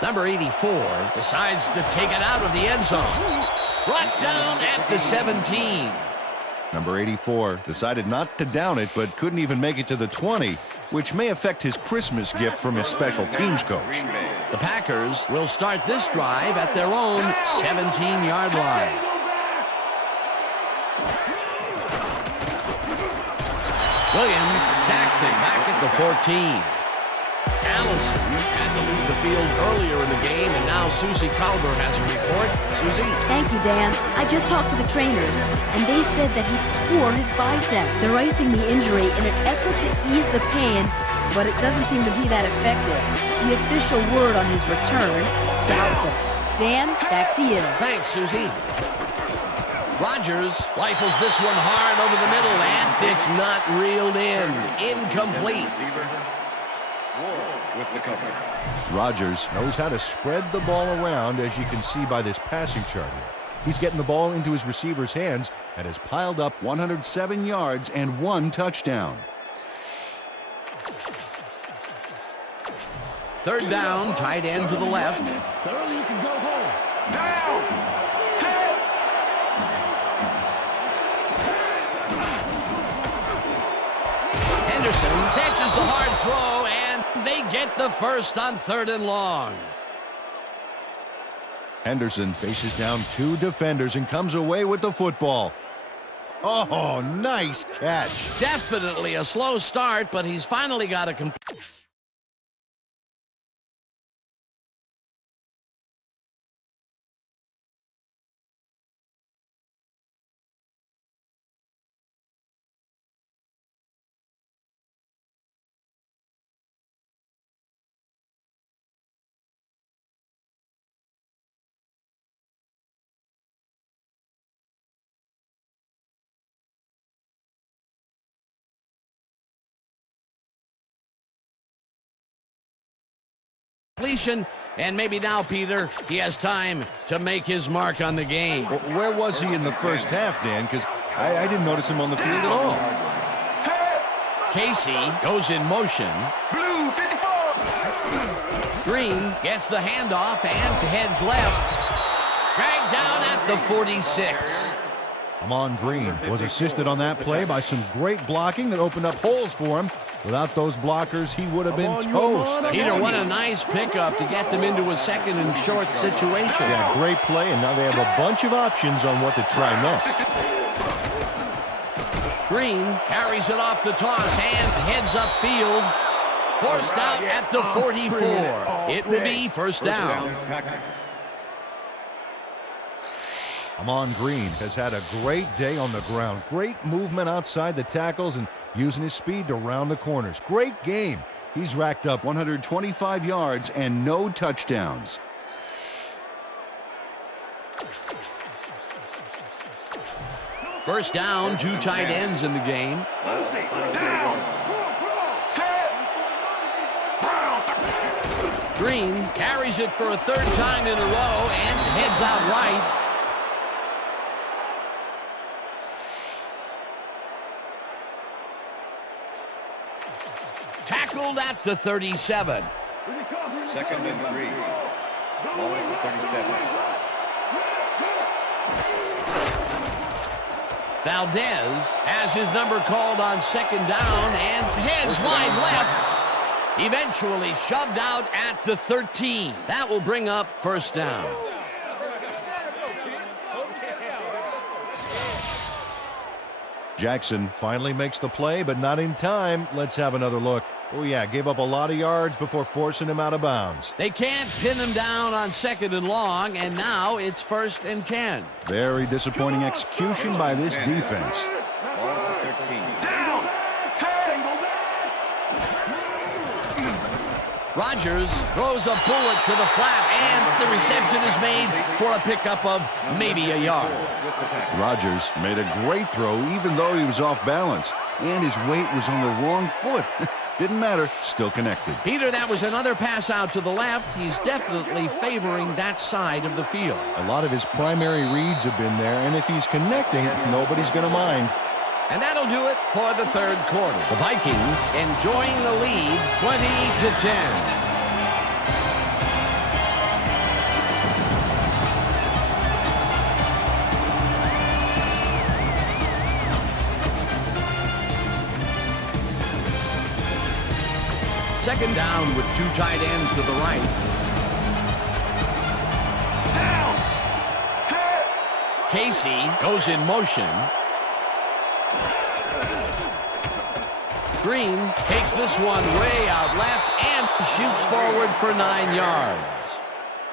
Number 84 decides to take it out of the end zone. Brought down at the 17. Number 84 decided not to down it, but couldn't even make it to the 20, which may affect his Christmas gift from his special teams coach. The Packers will start this drive at their own 17-yard line. Williams sacks him back at the 14. Allison had to leave the field earlier in the game, and now Susie Calver has a report. Susie? Thank you, Dan. I just talked to the trainers, and they said that he tore his bicep. They're icing the injury in an effort to ease the pain, but it doesn't seem to be that effective. The official word on his return, doubtful. Dan, back to you. Thanks, Susie. Rogers rifles this one hard over the middle, and it's not reeled in. Incomplete. With the cover. Rodgers knows how to spread the ball around, as you can see by this passing chart here. He's getting the ball into his receiver's hands and has piled up 107 yards and 1 touchdown. Third down, tight end to the left. The earlier you can go home. Down. Set. Henderson catches the hard throw, and they get the first on 3rd and long. Henderson faces down 2 defenders and comes away with the football. Oh, nice catch. Definitely a slow start, but he's finally got a completion, and maybe now, Peter, he has time to make his mark on the game. Where was he in the first half, Dan? Because I didn't notice him on the field at all. Casey goes in motion. Blue 54. Green gets the handoff and heads left. Dragged down at the 46. Amon Green was assisted on that play by some great blocking that opened up holes for him. Without those blockers, he would have been toast. Peter, what a nice pickup to get them into a 2nd and short situation. Yeah, great play, and now they have a bunch of options on what to try next. Green carries it off the toss and heads upfield. Forced out at the 44. It will be first down. Amon Green has had a great day on the ground. Great movement outside the tackles and using his speed to round the corners. Great game. He's racked up 125 yards and no touchdowns. First down, 2 tight ends in the game. Down. Set. Green carries it for a 3rd time in a row and heads out right. Tackled at the 37. 2nd and 3. Ball at the 37. Valdez has his number called on 2nd down and heads wide left. Eventually shoved out at the 13. That will bring up first down. Jackson finally makes the play, but not in time. Let's have another look. Oh, yeah, gave up a lot of yards before forcing him out of bounds. They can't pin him down on 2nd and long, and now it's 1st and 10. Very disappointing execution by this defense. Ball at the 13. Down. Rodgers throws a bullet to the flat, and the reception is made for a pickup of maybe a yard. Rodgers made a great throw even though he was off balance, and his weight was on the wrong foot. Didn't matter, still connected. Peter, that was another pass out to the left. He's definitely favoring that side of the field. A lot of his primary reads have been there, and if he's connecting, nobody's going to mind. And that'll do it for the 3rd quarter. The Vikings enjoying the lead 20-10. Second down with 2 tight ends to the right. Down. Set. Casey goes in motion. Green takes this one way out left and shoots forward for 9 yards.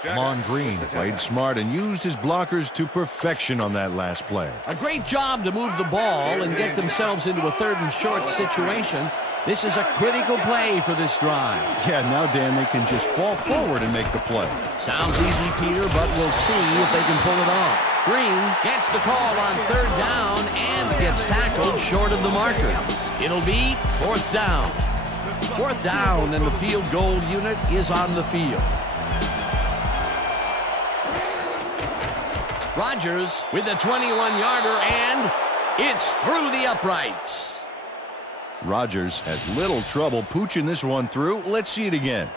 Amon Green played smart and used his blockers to perfection on that last play. A great job to move the ball and get themselves into a 3rd and short situation. This is a critical play for this drive. Yeah, now, Dan, they can just fall forward and make the play. Sounds easy, Peter, but we'll see if they can pull it off. Green gets the call on 3rd down and gets tackled short of the marker. It'll be 4th down. 4th down, and the field goal unit is on the field. Rodgers with a 21-yarder, and it's through the uprights. Rodgers has little trouble pooching this one through. Let's see it again.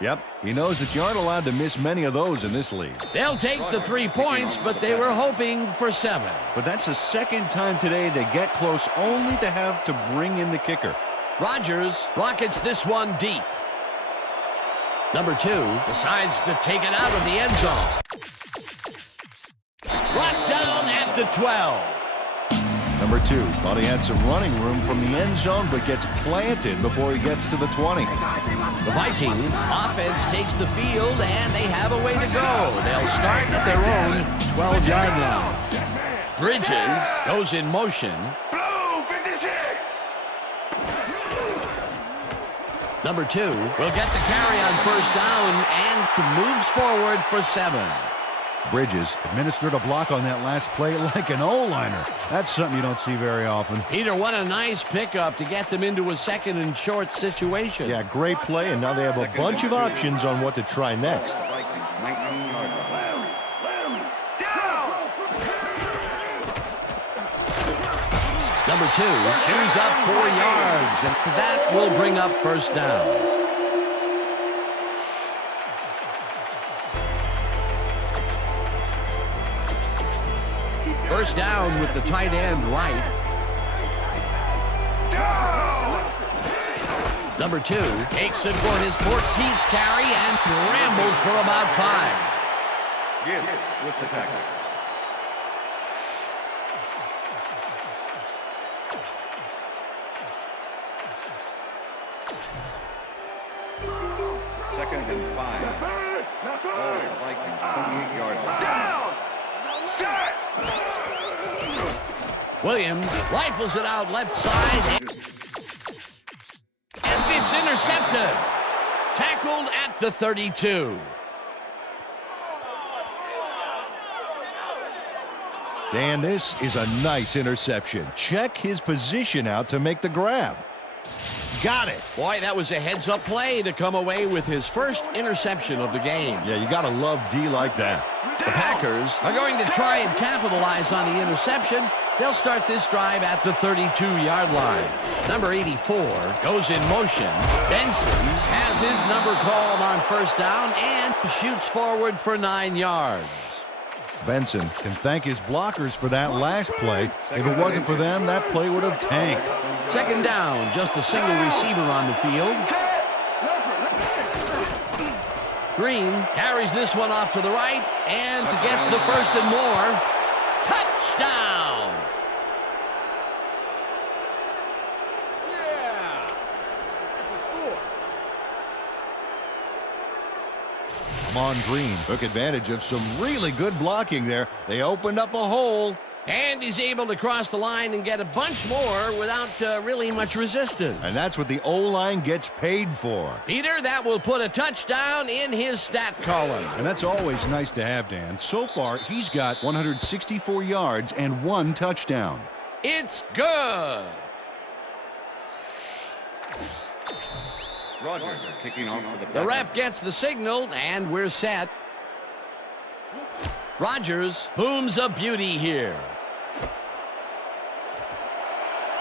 Yep, he knows that you aren't allowed to miss many of those in this league. They'll take the 3 points, but they were hoping for 7. But that's the second time today they get close only to have to bring in the kicker. Rodgers rockets this one deep. Number 2 decides to take it out of the end zone. Brought down at the 12. Number 2 thought he had some running room from the end zone, but gets planted before he gets to the 20. The Vikings offense takes the field, and they have a way to go. They'll start at their own 12-yard line. Bridges goes in motion. Blue 56. Number 2 will get the carry on first down and moves forward for 7. Bridges administered a block on that last play like an O-liner. That's something you don't see very often. Peter, what a nice pickup to get them into a second and short situation. Yeah, great play, and now they have a bunch of options on what to try next. Vikings 19-yard line. Number 2 chews up 4 yards, and that will bring up first down. First down with the tight end right. Number 2 takes it for his 14th carry and rambles for about 5. Give with the tackle. Second and 5. All the Vikings 28-yard line. Williams rifles it out left side, and it's intercepted. Tackled at the 32. Dan, this is a nice interception. Check his position out to make the grab. Got it. Boy, that was a heads-up play to come away with his first interception of the game. Yeah, you got to love D like that. The Packers are going to try and capitalize on the interception. They'll start this drive at the 32-yard line. Number 84 goes in motion. Benson has his number called on first down and shoots forward for 9 yards. Benson can thank his blockers for that last play. If it wasn't for them, that play would have tanked. Second down, just a single receiver on the field. Green carries this one off to the right and gets the first and more. Touchdown! Yeah! That's a score. Amon Green took advantage of some really good blocking there. They opened up a hole. And he's able to cross the line and get a bunch more without really much resistance. And that's what the O-line gets paid for. Peter, that will put a touchdown in his stat column. And that's always nice to have, Dan. So far, he's got 164 yards and 1 touchdown. It's good. Rodgers kicking off for the The Packers. ref gets the signal, and we're set. Rodgers booms a beauty here.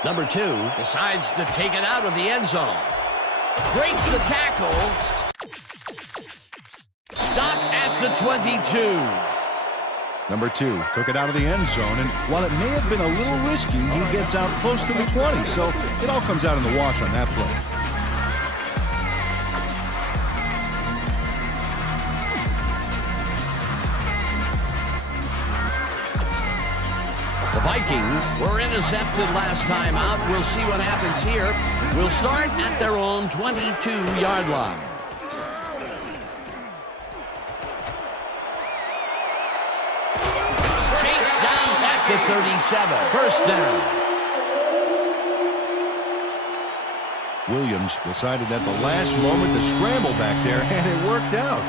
Number 2 decides to take it out of the end zone. Breaks the tackle. Stopped at the 22. Number 2 took it out of the end zone, and while it may have been a little risky, he gets out close to the 20, so it all comes out in the wash on that play. The Vikings were intercepted last time out. We'll see what happens here. We'll start at their own 22-yard line. Chase down at the 37. First down. Williams decided at the last moment to scramble back there, and it worked out.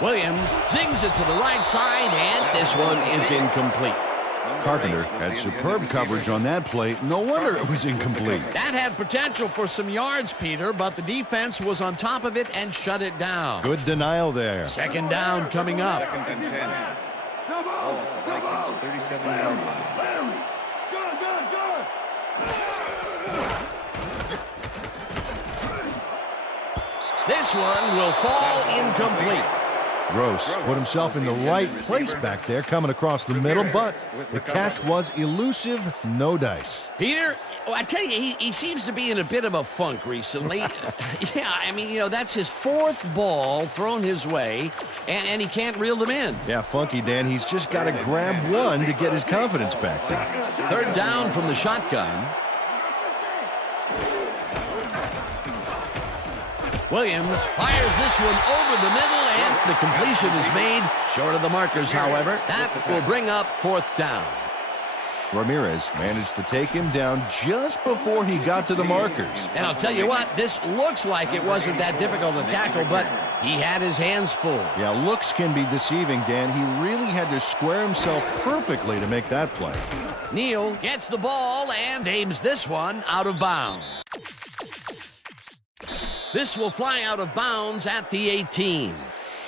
Williams zings it to the right side, and this one is incomplete. Carpenter had superb coverage on that play. No wonder it was incomplete. That had potential for some yards, Peter, but the defense was on top of it and shut it down. Good denial there. Second down coming up. Second and 10. Ball at the Vikings 37-yard line. This one will fall incomplete. Gross put himself in the right place back there, coming across the middle, but the catch was elusive, no dice. Peter, I tell you, he seems to be in a bit of a funk recently. Yeah, I mean, that's his fourth ball thrown his way, and he can't reel them in. Yeah, funky, Dan. He's just got to grab one to get his confidence back there. Third down from the shotgun. Williams fires this one over the middle, and the completion is made. Short of the markers, however. That will bring up fourth down. Ramirez managed to take him down just before he got to the markers. And I'll tell you what, this looks like it wasn't that difficult to tackle, but he had his hands full. Yeah, looks can be deceiving, Dan. He really had to square himself perfectly to make that play. Neal gets the ball and aims this one out of bounds. This will fly out of bounds at the 18.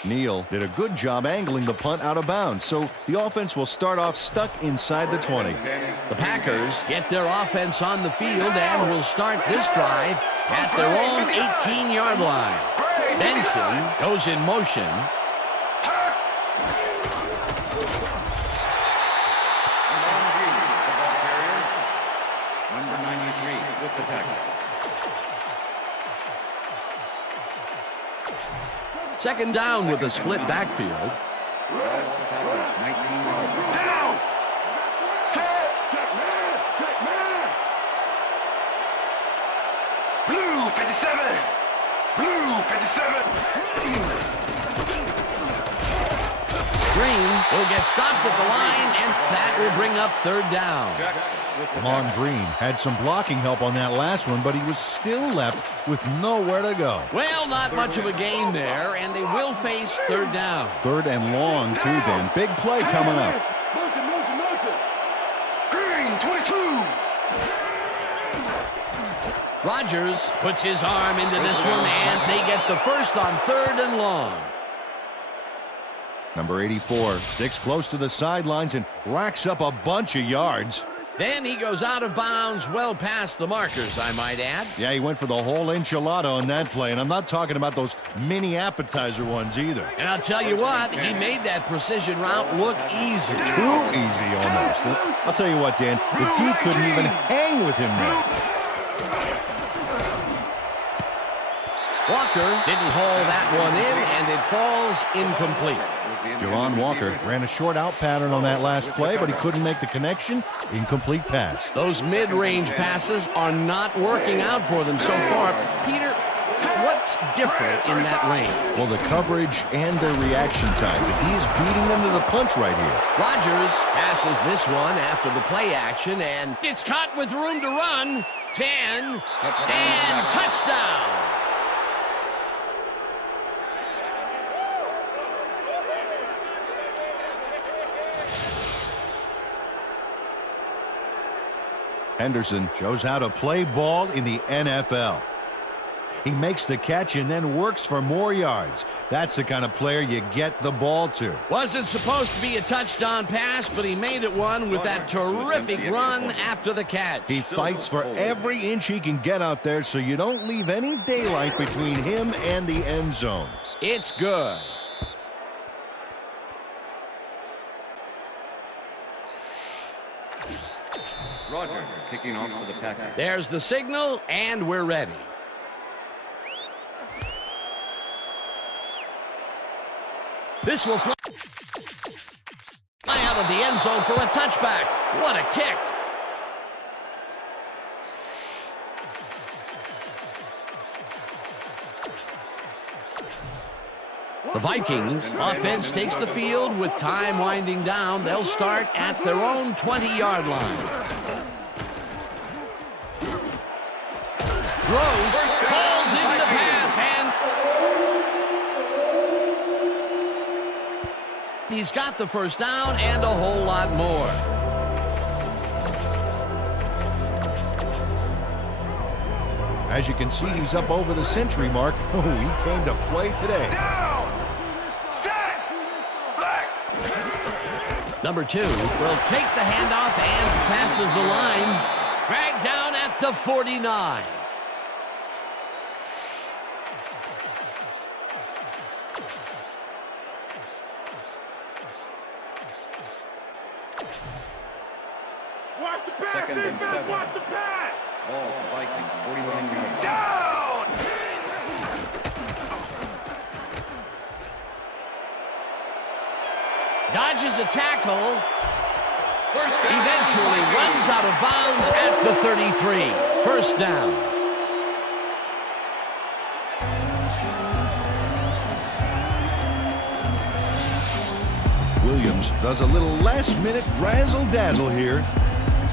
Neal did a good job angling the punt out of bounds, so the offense will start off stuck inside the 20. The Packers get their offense on the field and will start this drive at their own 18-yard line. Benson goes in motion. Number 93 with the tackle. Second down with a split backfield. Down! Set! Blue 57! Blue 57! Green will get stopped at the line, and that will bring up third down. Lamont Green had some blocking help on that last one, but he was still left with nowhere to go. Well, not much of a gain there, and they will face third down. Third and long, too, Dan. Big play coming up. Motion! Green 22! Rodgers puts his arm into this one, and they get the first on third and long. Number 84 sticks close to the sidelines and racks up a bunch of yards. Then he goes out of bounds well past the markers, I might add. Yeah, he went for the whole enchilada on that play, and I'm not talking about those mini appetizer ones either. And I'll tell you what, he made that precision route look easy. Too easy almost. I'll tell you what, Dan, the D couldn't even hang with him there. Walker didn't haul that one in, and it falls incomplete. Javon Walker ran a short out pattern on that last play, but he couldn't make the connection. Incomplete pass. Those mid-range passes are not working out for them so far. Peter, what's different in that range? Well, the coverage and their reaction time. The D is beating them to the punch right here. Rodgers passes this one after the play action, and it's caught with room to run. 10, and touchdown. Henderson shows how to play ball in the NFL. He makes the catch and then works for more yards. That's the kind of player you get the ball to. Wasn't supposed to be a touchdown pass, but he made it one with that terrific run after the catch. He fights for every inch he can get out there, so you don't leave any daylight between him and the end zone. It's good. Roger kicking off for the Packers. There's the signal, and we're ready. This will fly out of the end zone for a touchback. What a kick. The Vikings offense takes the field with time winding down. They'll start at their own 20-yard line. Gross falls into the pass, and he's got the first down and a whole lot more. As you can see, he's up over the century mark. Oh, he came to play today. Down! Set! Black! Number 2 will take the handoff and passes the line. Dragged down at the 49. Watch the pass, Second and defense, 7. watch the pass. Ball, Vikings, 41-yard. Down! Dodges a tackle. Eventually runs out of bounds at the 33. First down. Williams does a little last-minute razzle-dazzle here,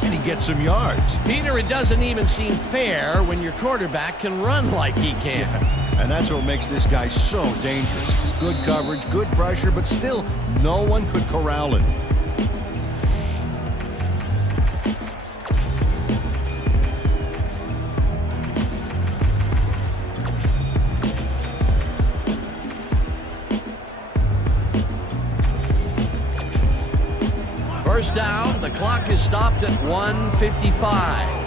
and he gets some yards. Peter, it doesn't even seem fair when your quarterback can run like he can. And that's what makes this guy so dangerous. Good coverage, good pressure, but still, no one could corral him. First down, the clock is stopped at 1:55.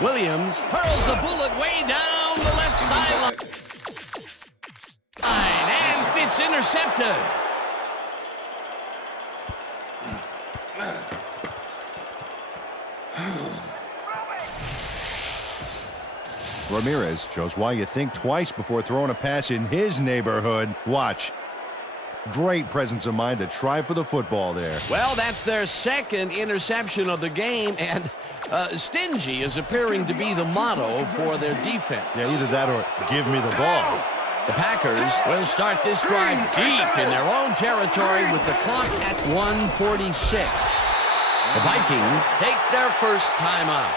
Williams hurls a bullet way down the left sideline. And it's intercepted. Ramirez shows why you think twice before throwing a pass in his neighborhood. Watch. Great presence of mind to try for the football there. Well, that's their second interception of the game, and stingy is appearing to be the motto for their defense. Yeah, either that or give me the ball. The Packers will start this drive deep in their own territory with the clock at 1:46. The Vikings take their first timeout.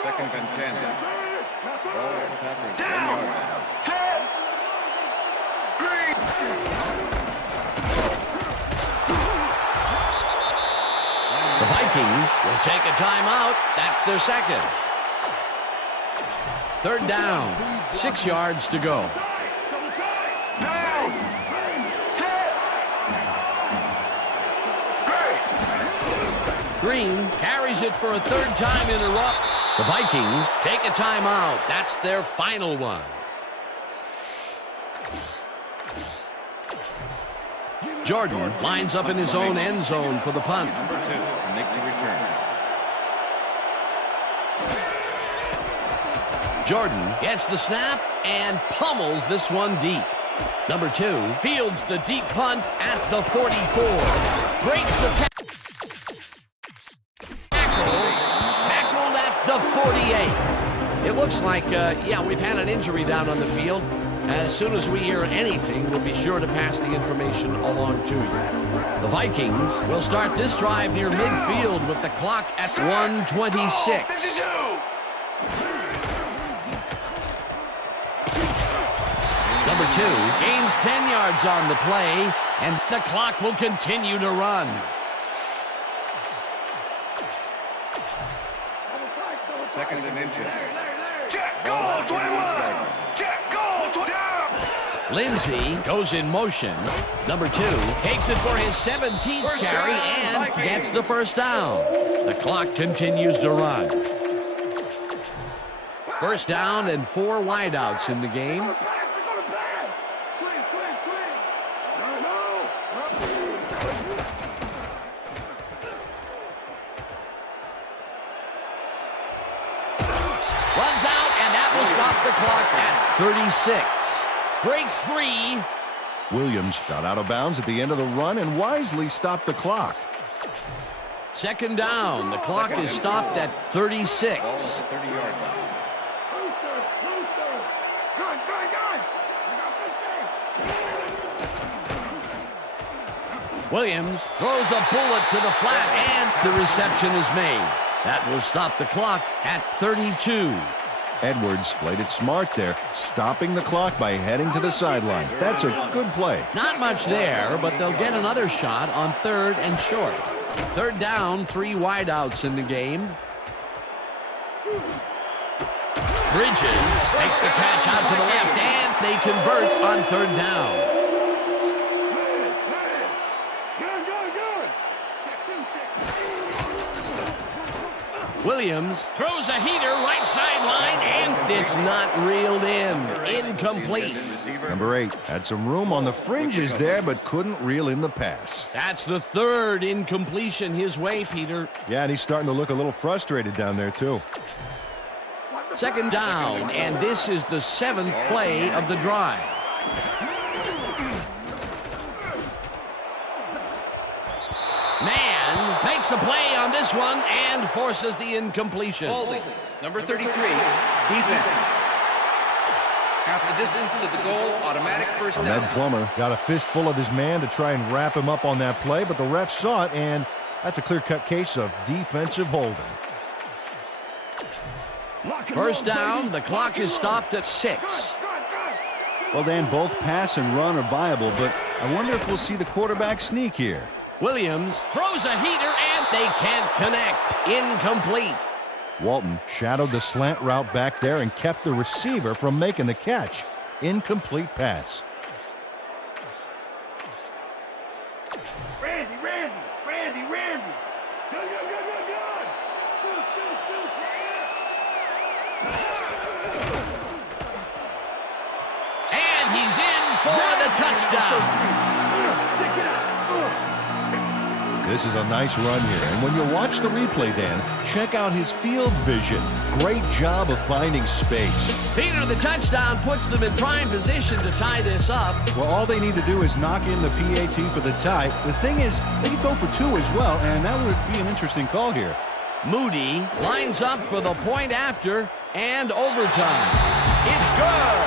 Second and 10. Ball, Packers, 1 yard. Set! Green! The Vikings will take a timeout. That's their second. Third down, 6 yards to go. Down! Set! Green carries it for a third time in a row. The Vikings take a timeout. That's their final one. Jordan lines up in his own end zone for the punt. Number 2 to make the return. Jordan gets the snap and pummels this one deep. Number 2 fields the deep punt at the 44. Breaks the tackle. Tackled at the 48. It looks like, we've had an injury down on the field. As soon as we hear anything, we'll be sure to pass the information along to you. The Vikings will start this drive near midfield with the clock at 1:26. Number 2 gains 10 yards on the play, and the clock will continue to run. Second and inches. Check goal 21! Check goal 20! Lindsey goes in motion. Number 2 takes it for his 17th carry and gets the first down. The clock continues to run. First down and 4 wideouts in the game. Runs out, and that will stop the clock at 36. Breaks free. Williams got out of bounds at the end of the run and wisely stopped the clock. Second down. The clock is stopped at 36. Ball at the 30-yard line. Williams throws a bullet to the flat, and the reception is made. That will stop the clock at 32. Edwards played it smart there, stopping the clock by heading to the sideline. That's a good play. Not much there, but they'll get another shot on 3rd and short. 3rd down, 3 wideouts in the game. Bridges makes the catch out to the left, and they convert on 3rd down. Williams throws a heater right sideline, and it's not reeled in. Incomplete. Number 8 had some room on the fringes there, but couldn't reel in the pass. That's the 3rd incompletion his way, Peter. Yeah, and he's starting to look a little frustrated down there, too. 2nd down, and this is the 7th play of the drive. Man makes a play on this one and forces the incompletion. Holding. Number 33, defense. Half the distance to the goal, automatic first down. Ned Plummer got a fistful of his man to try and wrap him up on that play, but the ref saw it, and that's a clear-cut case of defensive holding. 1st down, the clock is stopped at 6. Well, Dan, both pass and run are viable, but I wonder if we'll see the quarterback sneak here. Williams throws a heater, and they can't connect. Incomplete. Walton shadowed the slant route back there and kept the receiver from making the catch. Incomplete pass. Randy. Good. And he's in for the touchdown. This is a nice run here, and when you watch the replay, Dan, check out his field vision. Great job of finding space. Peter, the touchdown puts them in prime position to tie this up. Well, all they need to do is knock in the PAT for the tie. The thing is, they could go for 2 as well, and that would be an interesting call here. Moody lines up for the point after and overtime. It's good.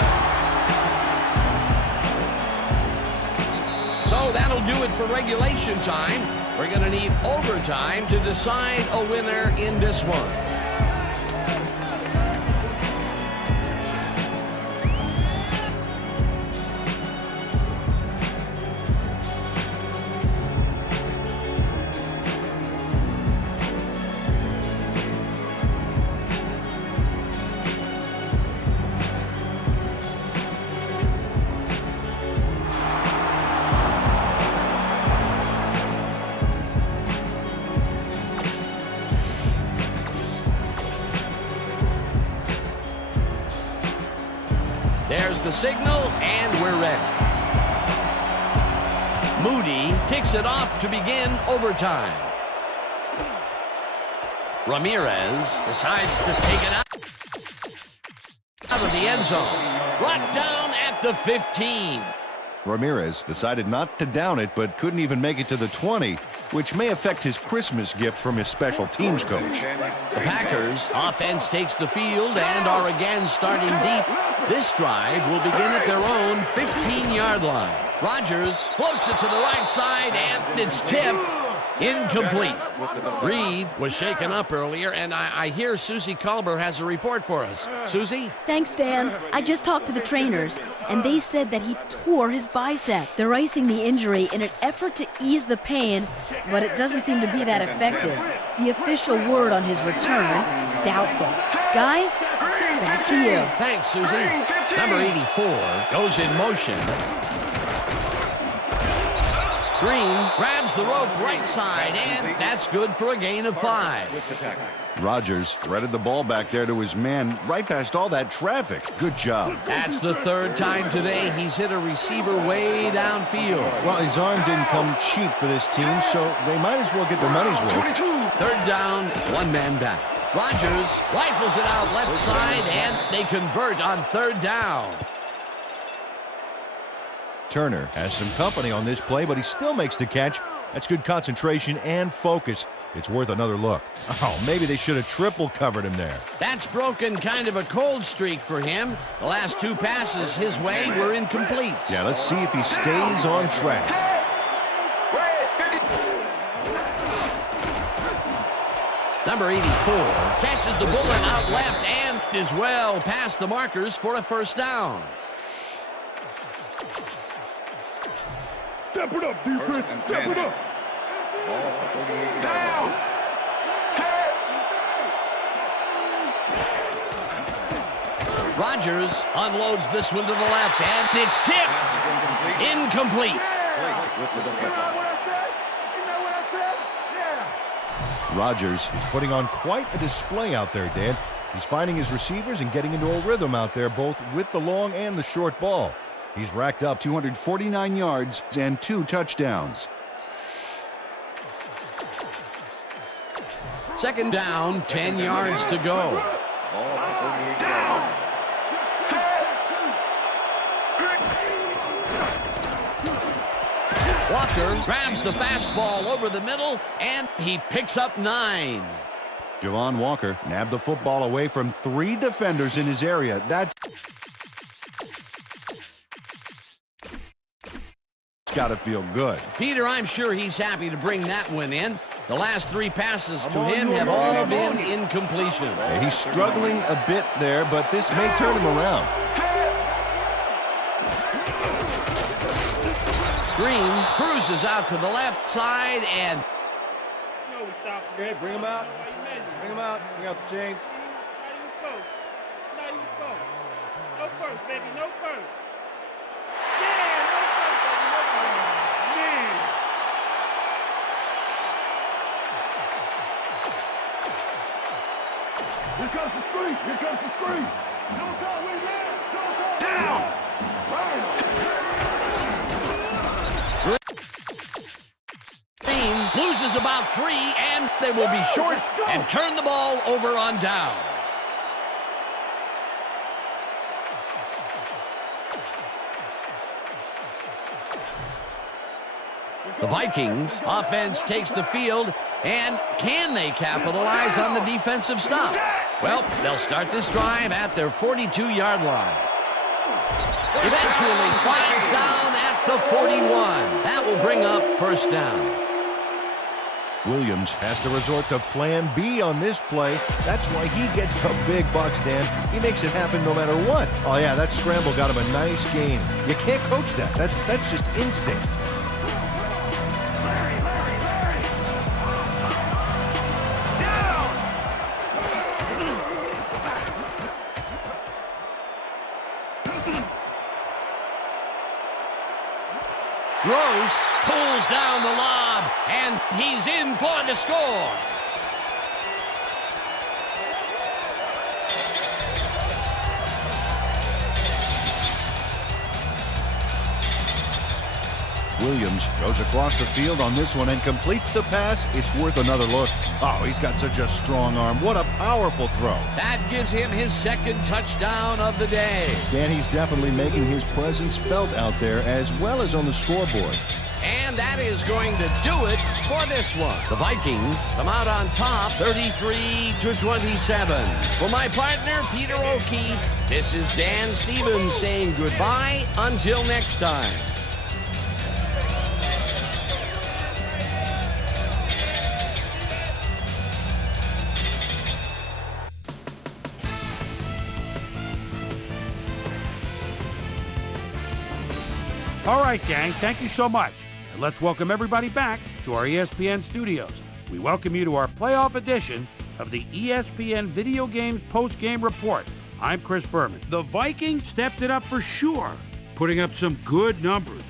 So that'll do it for regulation time. We're going to need overtime to decide a winner in this one. There's the signal, and we're ready. Moody kicks it off to begin overtime. Ramirez decides to take it out of the end zone. Brought down at the 15. Ramirez decided not to down it, but couldn't even make it to the 20, which may affect his Christmas gift from his special teams coach. The Packers offense takes the field and are again starting deep. This drive will begin at their own 15-yard line. Rodgers floats it to the right side, and it's tipped. Incomplete. Reed was shaken up earlier, and I hear Susie Kalber has a report for us. Susie? Thanks, Dan. I just talked to the trainers, and they said that he tore his bicep. They're icing the injury in an effort to ease the pain, but it doesn't seem to be that effective. The official word on his return, doubtful. Guys, back to you. Thanks, Susie. Number 84 goes in motion. Green grabs the rope right side, and that's good for a gain of 5. Rodgers threaded the ball back there to his man right past all that traffic. Good job. That's the 3rd time today he's hit a receiver way downfield. Well, his arm didn't come cheap for this team, so they might as well get their money's worth. 3rd down, 1 man back. Rodgers rifles it out left side, and they convert on 3rd down. Turner has some company on this play, but he still makes the catch. That's good concentration and focus. It's worth another look. Oh, maybe they should have triple covered him there. That's broken kind of a cold streak for him. The last 2 passes his way were incomplete. Yeah, let's see if he stays on track. Number 84 catches the bullet out left and is well past the markers for a first down. Step it up, defense. Step it up. Down. Set. Rodgers unloads this one to the left, and it's tipped. Incomplete. Rodgers is putting on quite a display out there, Dan. He's finding his receivers and getting into a rhythm out there, both with the long and the short ball. He's racked up 249 yards and 2 touchdowns. Second down, 10 yards to go. Down. Set. Walker grabs the fastball over the middle, and he picks up 9. Javon Walker nabbed the football away from 3 defenders in his area. That's got to feel good. Peter, I'm sure he's happy to bring that one in. The last 3 passes to him have all been incompletion. Yeah, he's struggling a bit there, but this may turn him around. Green cruises out to the left side, and Okay, bring him out. Bring him out. Bring out the chains. No first, baby, no first. Here comes the screen. Here comes the screen. Don't go, we there. Down. Green loses about 3, and they will be short and turn the ball over on down. The Vikings offense takes the field, and can they capitalize on the defensive stop? Well, they'll start this drive at their 42-yard line. Eventually slides down at the 41. That will bring up first down. Williams has to resort to plan B on this play. That's why he gets the big bucks, Dan. He makes it happen no matter what. Oh, yeah, that scramble got him a nice gain. You can't coach that. That's just instinct. Gross pulls down the lob, and he's in for the score. Williams goes across the field on this one and completes the pass. It's worth another look. Oh, he's got such a strong arm. What a powerful throw. That gives him his second touchdown of the day. Dan, he's definitely making his presence felt out there as well as on the scoreboard. And that is going to do it for this one. The Vikings come out on top 33-27. For my partner, Peter O'Keefe, this is Dan Stevens saying goodbye until next time. All right, gang, thank you so much. And let's welcome everybody back to our ESPN studios. We welcome you to our playoff edition of the ESPN Video Games Post-Game Report. I'm Chris Berman. The Vikings stepped it up for sure, putting up some good numbers.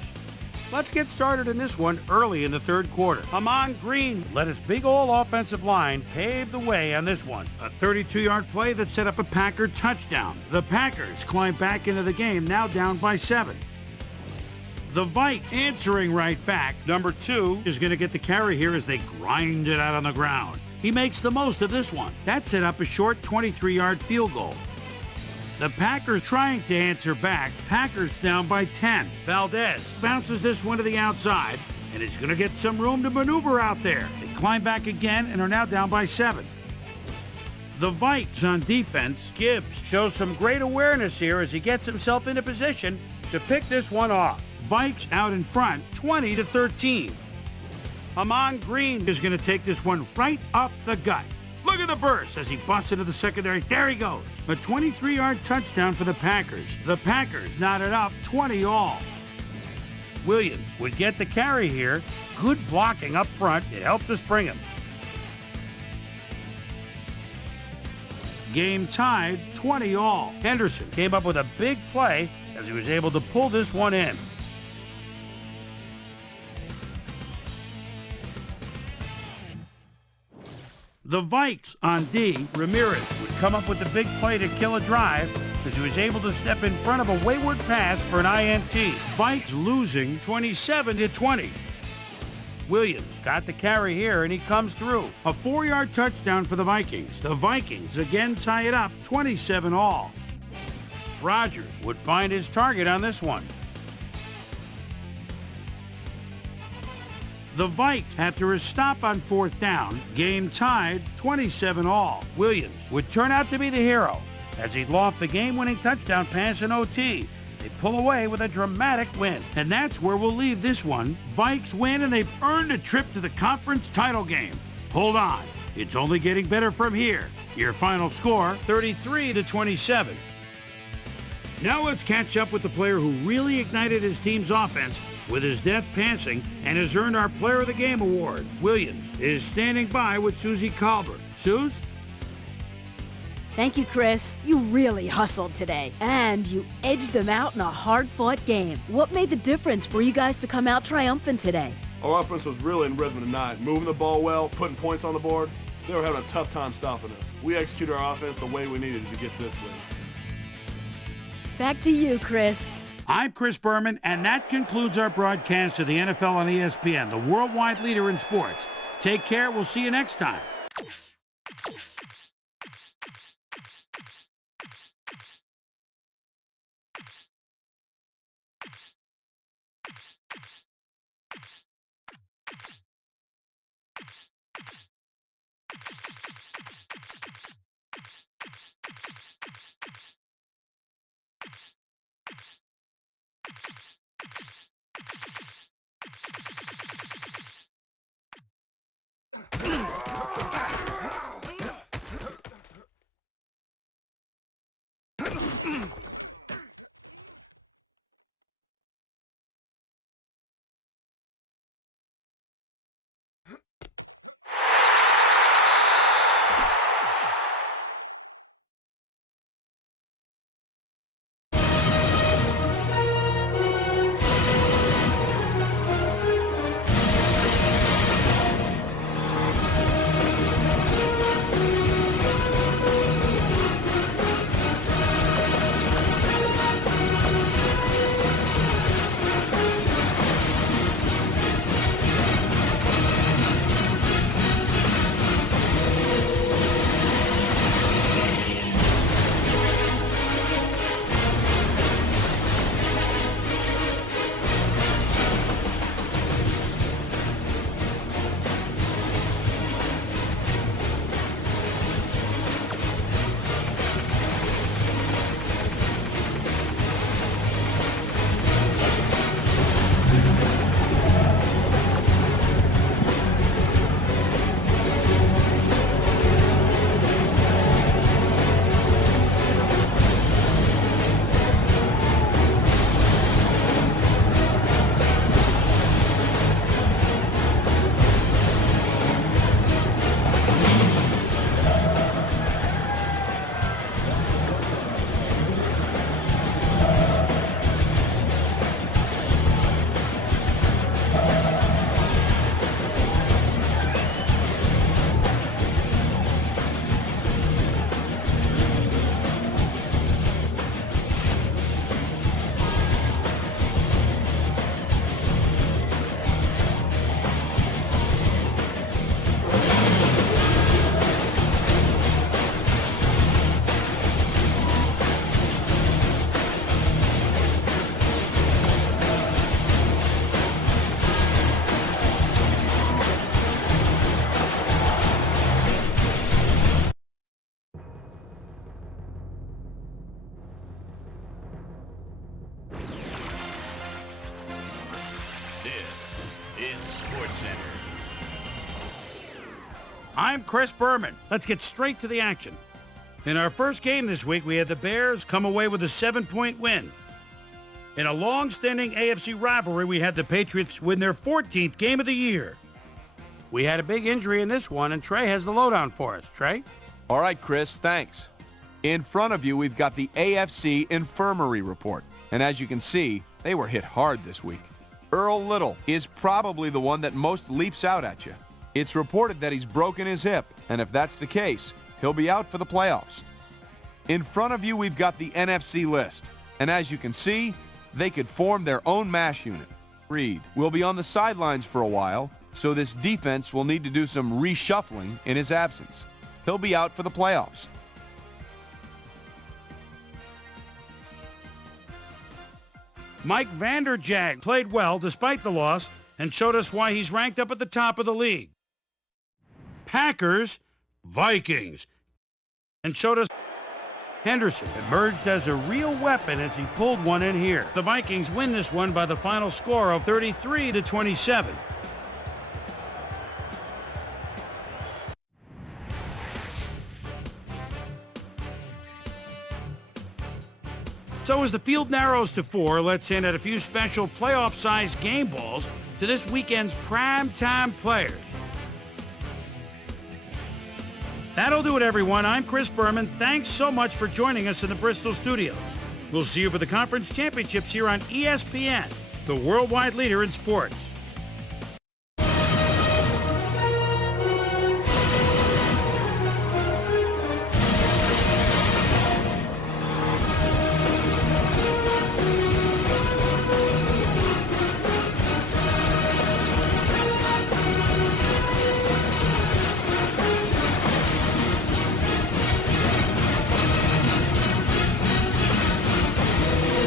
Let's get started in this one early in the third quarter. Amon Green led his big old offensive line pave the way on this one. A 32-yard play that set up a Packer touchdown. The Packers climb back into the game, now down by 7. The Vikes answering right back. Number 2 is going to get the carry here as they grind it out on the ground. He makes the most of this one. That set up a short 23-yard field goal. The Packers trying to answer back. Packers down by 10. Valdez bounces this one to the outside, and is going to get some room to maneuver out there. They climb back again and are now down by 7. The Vikes on defense. Gibbs shows some great awareness here as he gets himself into position to pick this one off. Vikes out in front, 20-13. Amon Green is going to take this one right up the gut. Look at the burst as he busts into the secondary. There he goes. A 23-yard touchdown for the Packers. The Packers knotted up 20 all. Williams would get the carry here. Good blocking up front. It helped us bring him. Game tied 20 all. Henderson came up with a big play as he was able to pull this one in. The Vikes on D. Ramirez would come up with a big play to kill a drive as he was able to step in front of a wayward pass for an INT. Vikes losing 27-20. Williams got the carry here, and he comes through. A 4-yard touchdown for the Vikings. The Vikings again tie it up 27 all. Rodgers would find his target on this one. The Vikes, after a stop on 4th down, game tied 27 all. Williams would turn out to be the hero as he'd loft the game-winning touchdown pass in OT. They pull away with a dramatic win. And that's where we'll leave this one. Vikes win, and they've earned a trip to the conference title game. Hold on. It's only getting better from here. Your final score, 33-27. Now let's catch up with the player who really ignited his team's offense with his deft passing and has earned our Player of the Game award. Williams is standing by with Susie Colbert. Suze? Thank you, Chris. You really hustled today, and you edged them out in a hard-fought game. What made the difference for you guys to come out triumphant today? Our offense was really in rhythm tonight, moving the ball well, putting points on the board. They were having a tough time stopping us. We executed our offense the way we needed to get this win. Back to you, Chris. I'm Chris Berman, and that concludes our broadcast of the NFL on ESPN, the worldwide leader in sports. Take care. We'll see you next time. I'm Chris Berman. Let's get straight to the action. In our first game this week, we had the Bears come away with a 7-point win. In a long-standing AFC rivalry, we had the Patriots win their 14th game of the year. We had a big injury in this one, and Trey has the lowdown for us. Trey? All right, Chris, thanks. In front of you, we've got the AFC Infirmary report. And as you can see, they were hit hard this week. Earl Little is probably the one that most leaps out at you. It's reported that he's broken his hip, and if that's the case, he'll be out for the playoffs. In front of you, we've got the NFC list. And as you can see, they could form their own MASH unit. Reed will be on the sidelines for a while, so this defense will need to do some reshuffling in his absence. He'll be out for the playoffs. Mike Vanderjagt played well despite the loss and showed us why he's ranked up at the top of the league. Packers, Vikings, and showed us Henderson emerged as a real weapon as he pulled one in here. The Vikings win this one by the final score of 33-27. So as the field narrows to 4, let's in at a few special playoff-sized game balls to this weekend's primetime players. That'll do it, everyone. I'm Chris Berman. Thanks so much for joining us in the Bristol studios. We'll see you for the conference championships here on ESPN, the worldwide leader in sports.